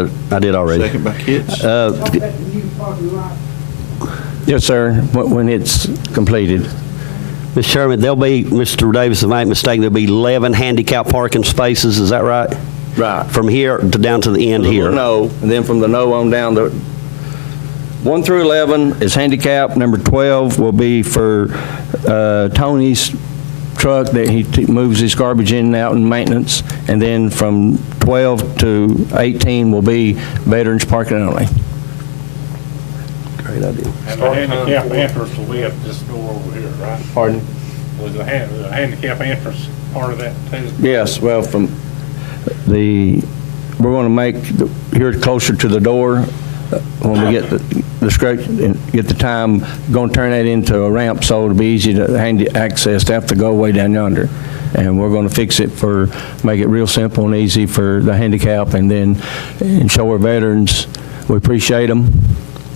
already. Second by Kitts. Yes, sir, when it's completed. Mr. Chairman, there'll be, Mr. Davis, if I'm not mistaken, there'll be 11 handicap parking spaces, is that right? Right. From here to down to the end here? No, and then from the no on down, 1 through 11 is handicap. Number 12 will be for Tony's truck that he moves his garbage in and out and maintenance. And then from 12 to 18 will be veterans parking only. Great idea. And the handicap entrance will be at this door over here, right? Pardon? Was the handicap entrance part of that too? Yes, well, we're going to make, here closer to the door, when we get the stretch and get the time, going to turn that into a ramp so it'll be easy to access to have to go way down yonder. And we're going to fix it make it real simple and easy for the handicap, and then show our veterans we appreciate them.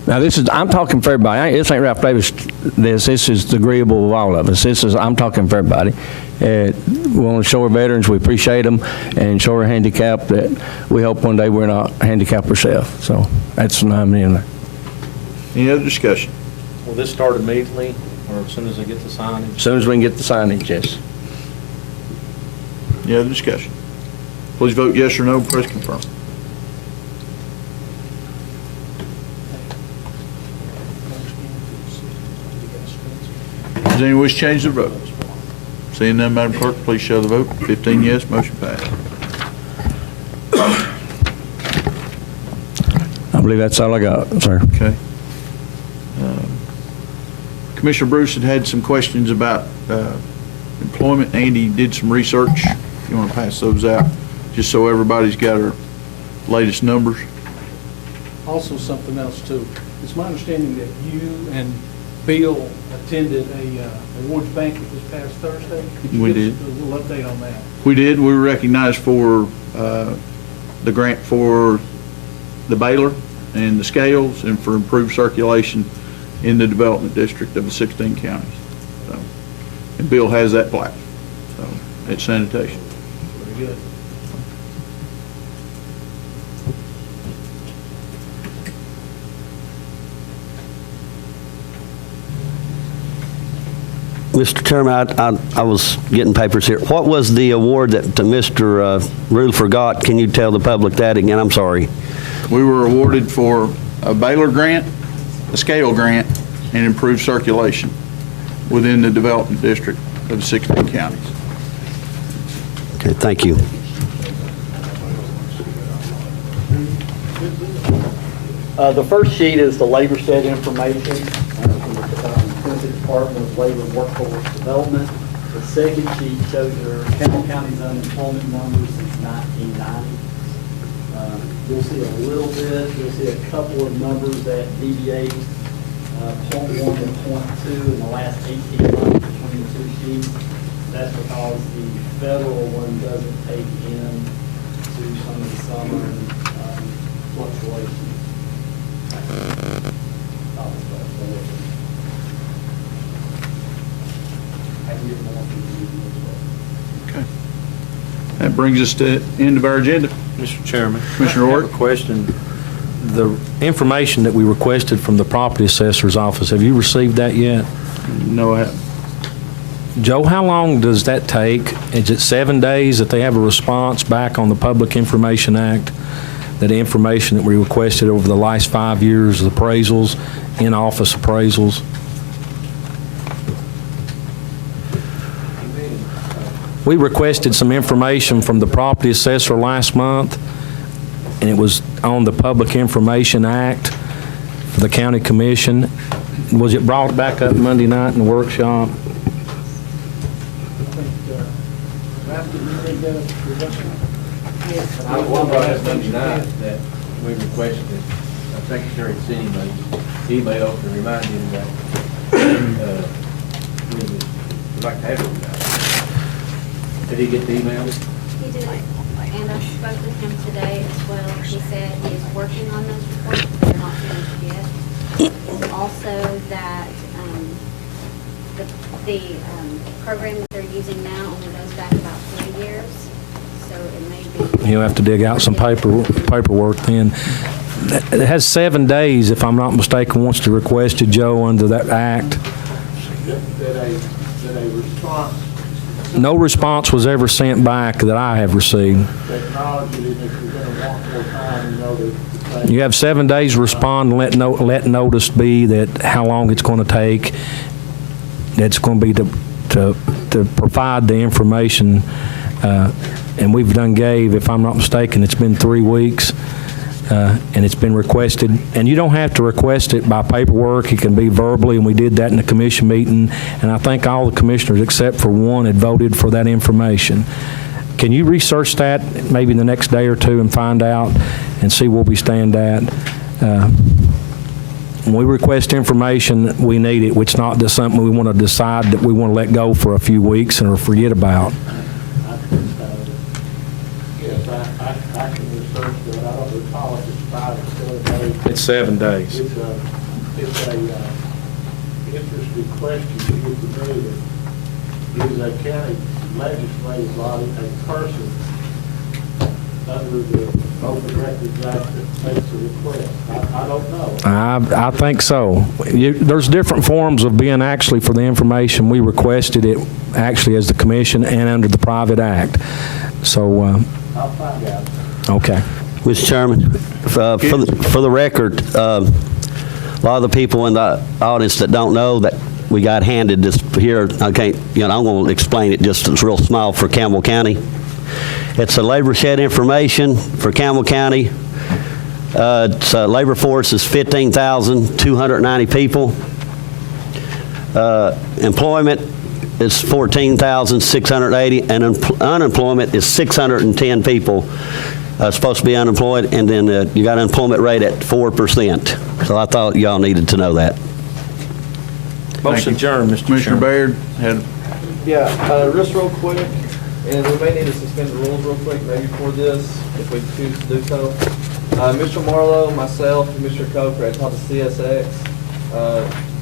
Now, I'm talking for everybody. This ain't Ralph Davis, this is agreeable of all of us. I'm talking for everybody. We want to show our veterans we appreciate them, and show our handicap that we hope one day we're not handicapped ourselves. So that's what I'm in there. Any other discussion? Will this start immediately, or as soon as they get the signage? As soon as we can get the signage, yes. Any other discussion? Please vote yes or no, press confirm. Does anyone wish to change their vote? Seeing none, Madam Clerk, please show the vote. 15 yes, motion passed. I believe that's all I got, sir. Okay. Commissioner Bruce had some questions about employment. Andy did some research. If you want to pass those out, just so everybody's got our latest numbers. Also, something else too. It's my understanding that you and Bill attended a awards banquet this past Thursday. Could We you did. give us a little update on that? We did. We were recognized for the grant for the Baylor and the scales, and for improved circulation in the development district of the 16 counties. So, and Bill has that plaque. So it's sanitation. Very good. Mr. Chairman, I was getting papers here. What was the award that Mr. Rule forgot? Can you tell the public that again? I'm sorry. We were awarded for a Baylor grant, a scale grant, and improved circulation within the development district of the 16 counties. Okay, thank you. The first sheet is the labor shed information from the Tennessee Department of Labor and Workforce Development. The second sheet shows your Campbell County's unemployment numbers since 1990. You'll see a little bit, you'll see a couple of numbers that deviate 0.1 and 0.2 in the last 18 months between the two sheets. That's because the federal one doesn't take into some of the summer fluctuations. Okay. That brings us to the end of our agenda. Mr. Chairman. Commissioner I Orr? have a question. The information that we requested from the property assessor's office, have you received that yet? No, I haven't. Joe, how long does that take? Is it 7 days that they have a response back on the Public Information Act? That information that we requested over the last 5 years, appraisals, in-office appraisals? We requested some information from the property assessor last month, and it was on the Public Information Act for the county commission. Was it brought back up Monday night in the workshop? I was one brought up Monday night that we requested Secretary of City email to remind him that we'd like to have it. Did he get the email? He did, and I spoke with him today as well. He said he is working on those reports, but they're not finished yet. And also that the program that they're using now only goes back about 3 years, so it may be... He'll have to dig out some paperwork then. It has 7 days, if I'm not mistaken, once to request to Joe under that act. That a response, No response was ever sent back that I have received. technology, and if you're gonna want more time, you know, to You have 7 days to respond and let notice be that how long it's going to take. It's going to be to provide the information, and we've done gave, if I'm not mistaken, it's been 3 weeks, and it's been requested. And you don't have to request it by paperwork. It can be verbally, and we did that in the commission meeting, and I think all the commissioners except for one had voted for that information. Can you research that maybe in the next day or two and find out and see where we stand at? When we request information, we need it. It's not just something we want to decide that we want to let go for a few weeks or forget about. yes, I can research that. I don't recall if it's 5 or 7 days. It's 7 days. It's a interesting question to get to me. Is a county legislative body a person under the Open Records Act that makes a request? I don't know. I think so. There's different forms of being actually for the information. We requested it actually as the commission and under the private act. So, I'll find out. okay. Mr. Chairman, for the record, a lot of the people in the audience that don't know that we got handed this here, I can't, I'm going to explain it just, it's real small for Campbell County. It's a labor shed information for Campbell County. Its labor force is 15,290 people. Employment is 14,680, and unemployment is 610 people supposed to be unemployed, and then you got an unemployment rate at 4%. So I thought y'all needed to know that. Motion adjourned, Mr. Commissioner Chairman. Baird had, Yeah, just real quick, and we may need to suspend the rules real quick, maybe for this, if we choose to do so. Mr. Marlowe, myself, and Mr. Coker had talked to CSX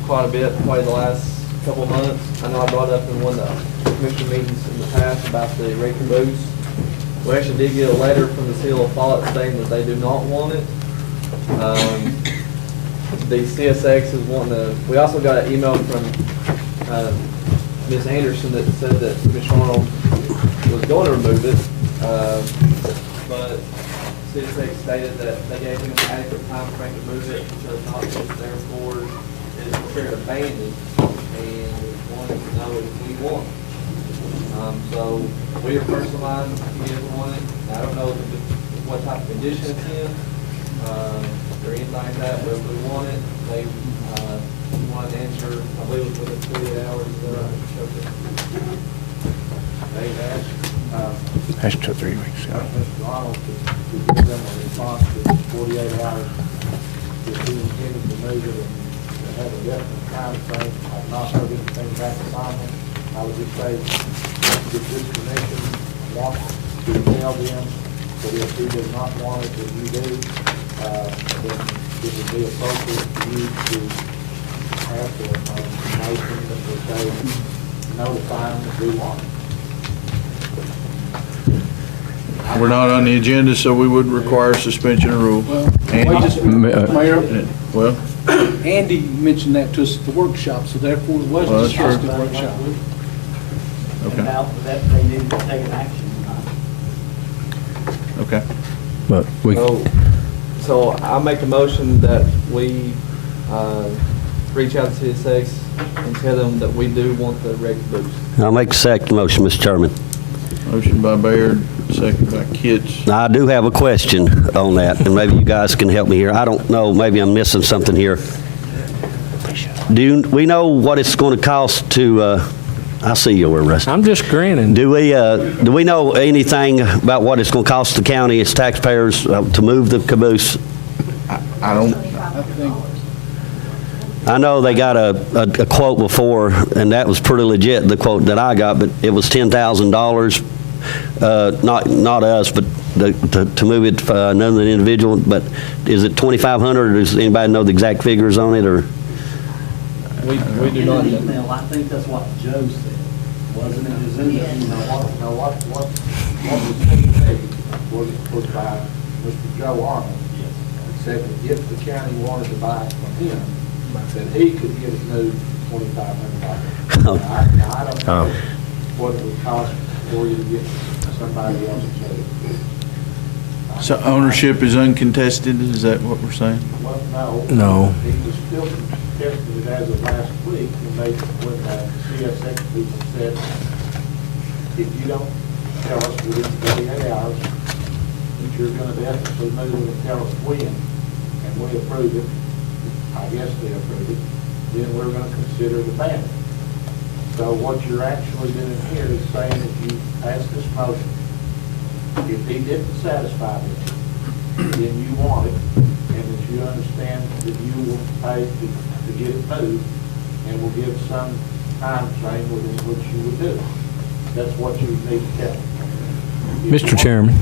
quite a bit, probably the last couple of months. I know I brought up in one of the commission meetings in the past about the rate caboose. We actually did get a letter from the Seal of Follett stating that they do not want it. The CSX is wanting to, we also got an email from Ms. Anderson that said that Ms. Arnold was going to remove it, but CSX stated that they gave him an adequate time frame to move it, chose not to, therefore is prepared to ban it, and wanted to know if we want it. So we have personalized if you guys want it. I don't know what type of condition it's in, or anything like that, but if we want it, they want an answer, I believe it was within 48 hours. They asked, That's 2 or 3 weeks. Mr. Arnold to give them a response within 48 hours if he intended to move it and to have a definite time frame. I've not heard anything back from him. I would just say, if this commission wants to tell them that if he does not want it, that you do, then it would be appropriate for you to have the motion that would say, notify them that we want it. we're not on the agenda, so we would require suspension of rule. Mayor, Well, Andy mentioned that to us at the workshop, so therefore it was Well, that's discussed true. at the workshop. okay, About that, they need to take an action tonight. okay. But we, So I make a motion that we reach out to CSX and tell them that we do want the rate boost. I'll make the second motion, Mr. Chairman. Motion by Baird, second by Kitts. Now, I do have a question on that, and maybe you guys can help me here. I don't know, maybe I'm missing something here. Do we know what it's going to cost to, I see you were Rusty. I'm just grinning. Do we know anything about what it's going to cost the county as taxpayers to move the caboose? I don't, I know they got a quote before, and that was pretty legit, the quote that I got, but it was $10,000, not us, but to move it for another individual. But is it $2,500, or does anybody know the exact figures on it, or? We do not. In the email, I think that's what Joe said, wasn't it? It was in the email. What was communicated was by Mr. Joe Arnold. Said that if the county wanted to buy it from him, that he could get it moved $2,500. I don't know what it would cost for you to get somebody else to do it. So ownership is uncontested, is that what we're saying? Well, no. No. He was still contesting it as of last week when CSX people said, if you don't tell us within 48 hours that you're going to definitely move it and tell us when, and we approve it, I guess they approve it, then we're going to consider it abandoned. So what you're actually doing here is saying if you pass this motion, if he didn't satisfy this, then you want it, and that you understand that you will pay to get it moved, and will give some time frame within which you would do it. That's what you need to tell. Mr. Chairman,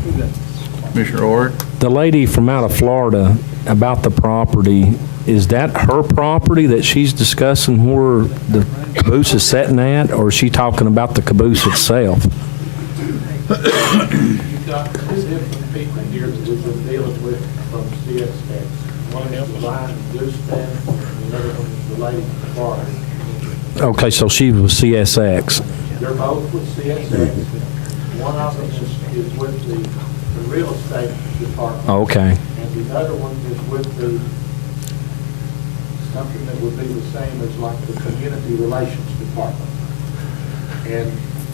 Commissioner Ord? the lady from out of Florida about the property, is that her property that she's discussing where the caboose is sitting at, or is she talking about the caboose itself? You've got two different people here that we've been dealing with from CSX. One is the line Goose Stand, and the other one is the lady from Florida. Okay, so she was CSX. They're both with CSX. One of them is with the real estate department. Okay. And the other one is with something that would be the same as like the community relations department. And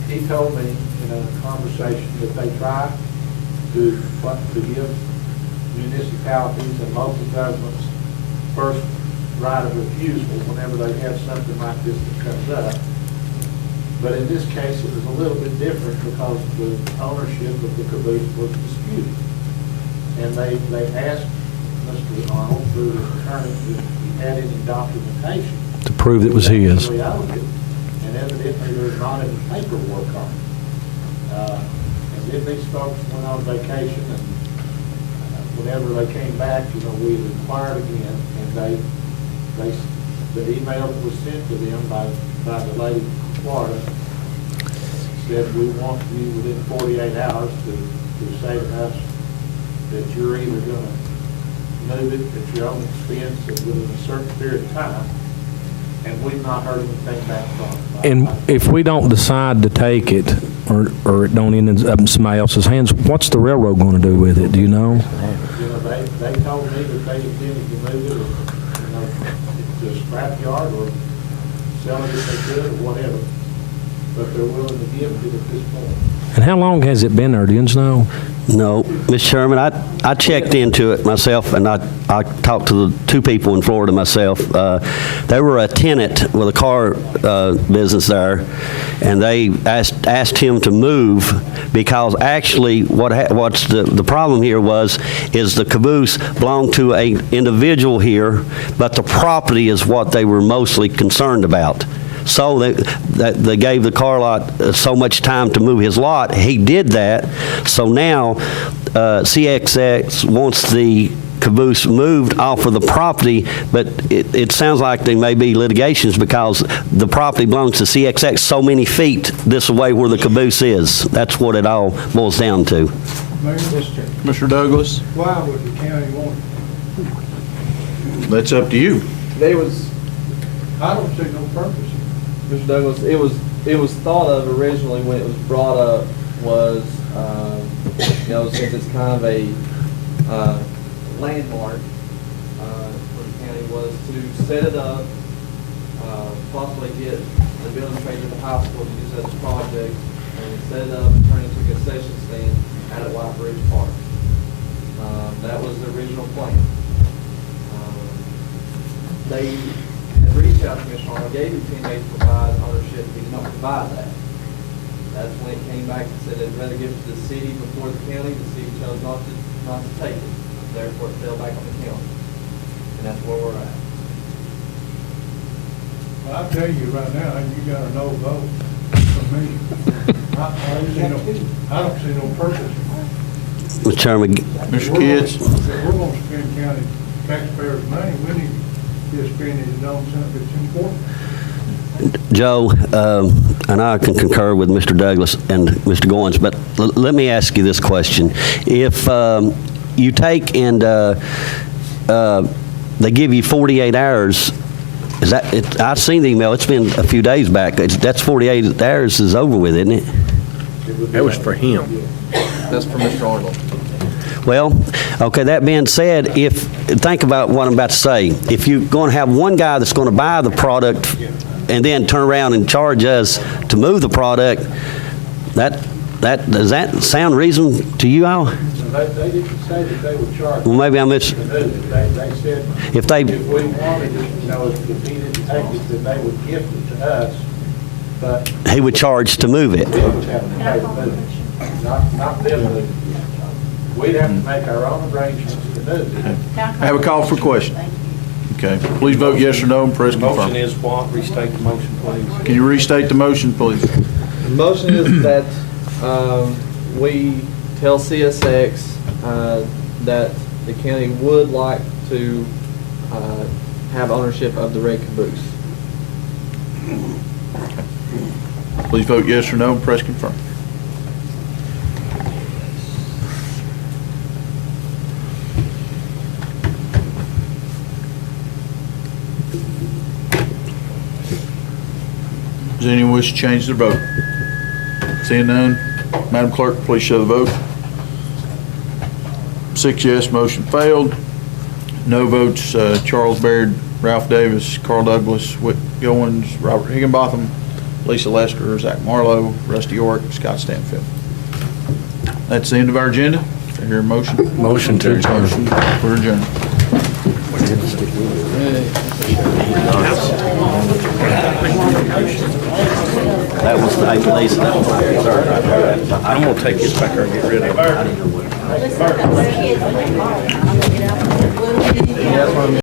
he told me in a conversation that they try to give municipalities and local governments first right of refusal whenever they have something like this that comes up. But in this case, it was a little bit different because the ownership of the caboose was disputed. And they asked Mr. Arnold through his attorney if he had any documentation To prove it was his. He owned it, and evidently there's not any paperwork on it. And then these folks went on vacation, and whenever they came back, we inquired again, and the email that was sent to them by the lady from Florida said, we want you within 48 hours to say to us that you're either going to move it at your own expense and within a certain period of time, and we've not heard anything back from them. And if we don't decide to take it, or it don't end up in somebody else's hands, what's the railroad going to do with it? Do you know? They told me that they intended to move it, to a scrapyard or sell it if they could or whatever, but they're willing to give it at this point. And how long has it been there? Do you know? No, Mr. Chairman, I checked into it myself, and I talked to the two people in Florida myself. They were a tenant with a car business there, and they asked him to move because actually what's the problem here is the caboose belonged to an individual here, but the property is what they were mostly concerned about. So they gave the car lot so much time to move his lot. He did that. So now CSX wants the caboose moved off of the property, but it sounds like there may be litigations because the property belongs to CSX so many feet this way where the caboose is. That's what it all boils down to. Mayor, Mr. Douglas? why would the county want it? That's up to you. I don't see no purpose. Mr. Douglas, it was thought of originally when it was brought up was, since it's kind of a landmark for the county, was to set it up, possibly get the building trade at the high school to use as a project, and set it up and turn it into a concession stand out at White Bridge Park. That was the original plan. They had reached out to Commissioner Arnold, gave him 10 days to provide ownership, he did not provide that. That's when it came back and said they'd rather give it to the city before the county. The city chose not to take it. Therefore, it fell back on the county. And that's where we're at. Well, I'll tell you right now, you got a no vote from me. I don't see no purpose. Mr. Chairman. Mr. Kids? If we're going to spend county taxpayers' money, we need to just spend it on something that's important. Joe, and I can concur with Mr. Douglas and Mr. Goins, but let me ask you this question. If you take and they give you 48 hours Is that, I've seen the email, it's been a few days back. That's 48 hours is over with, isn't it? That was for him. That's for Mr. Arnold. Well, okay, that being said, think about what I'm about to say. If you're going to have one guy that's going to buy the product and then turn around and charge us to move the product, does that sound reasonable to you all? They didn't say that they would charge. Well, maybe I They said If they- if we wanted it, if he didn't take it, then they would gift it to us, but He would charge to move it. we would have to pay to move it, not them moving it. We'd have to make our own arrangements to move it. I have a call for question. Okay, please vote yes or no and press confirm. Motion is what? Restate the motion, please. Can you restate the motion, please? The motion is that we tell CSX that the county would like to have ownership of the red caboose. Please vote yes or no and press confirm. Does anyone wish to change their vote? Seeing none, Madam Clerk, please show the vote. 6 yes, motion failed. No votes, Charles Baird, Ralph Davis, Carl Douglas, Whit Goins, Robert Higginbotham, Lisa Lester, Zach Marlowe, Rusty York, Scott Stanfield. That's the end of our agenda. I hear a motion. Motion to adjourn. We're adjourned. That was the Lisa. I'm gonna take this back there and get rid of it. Listen,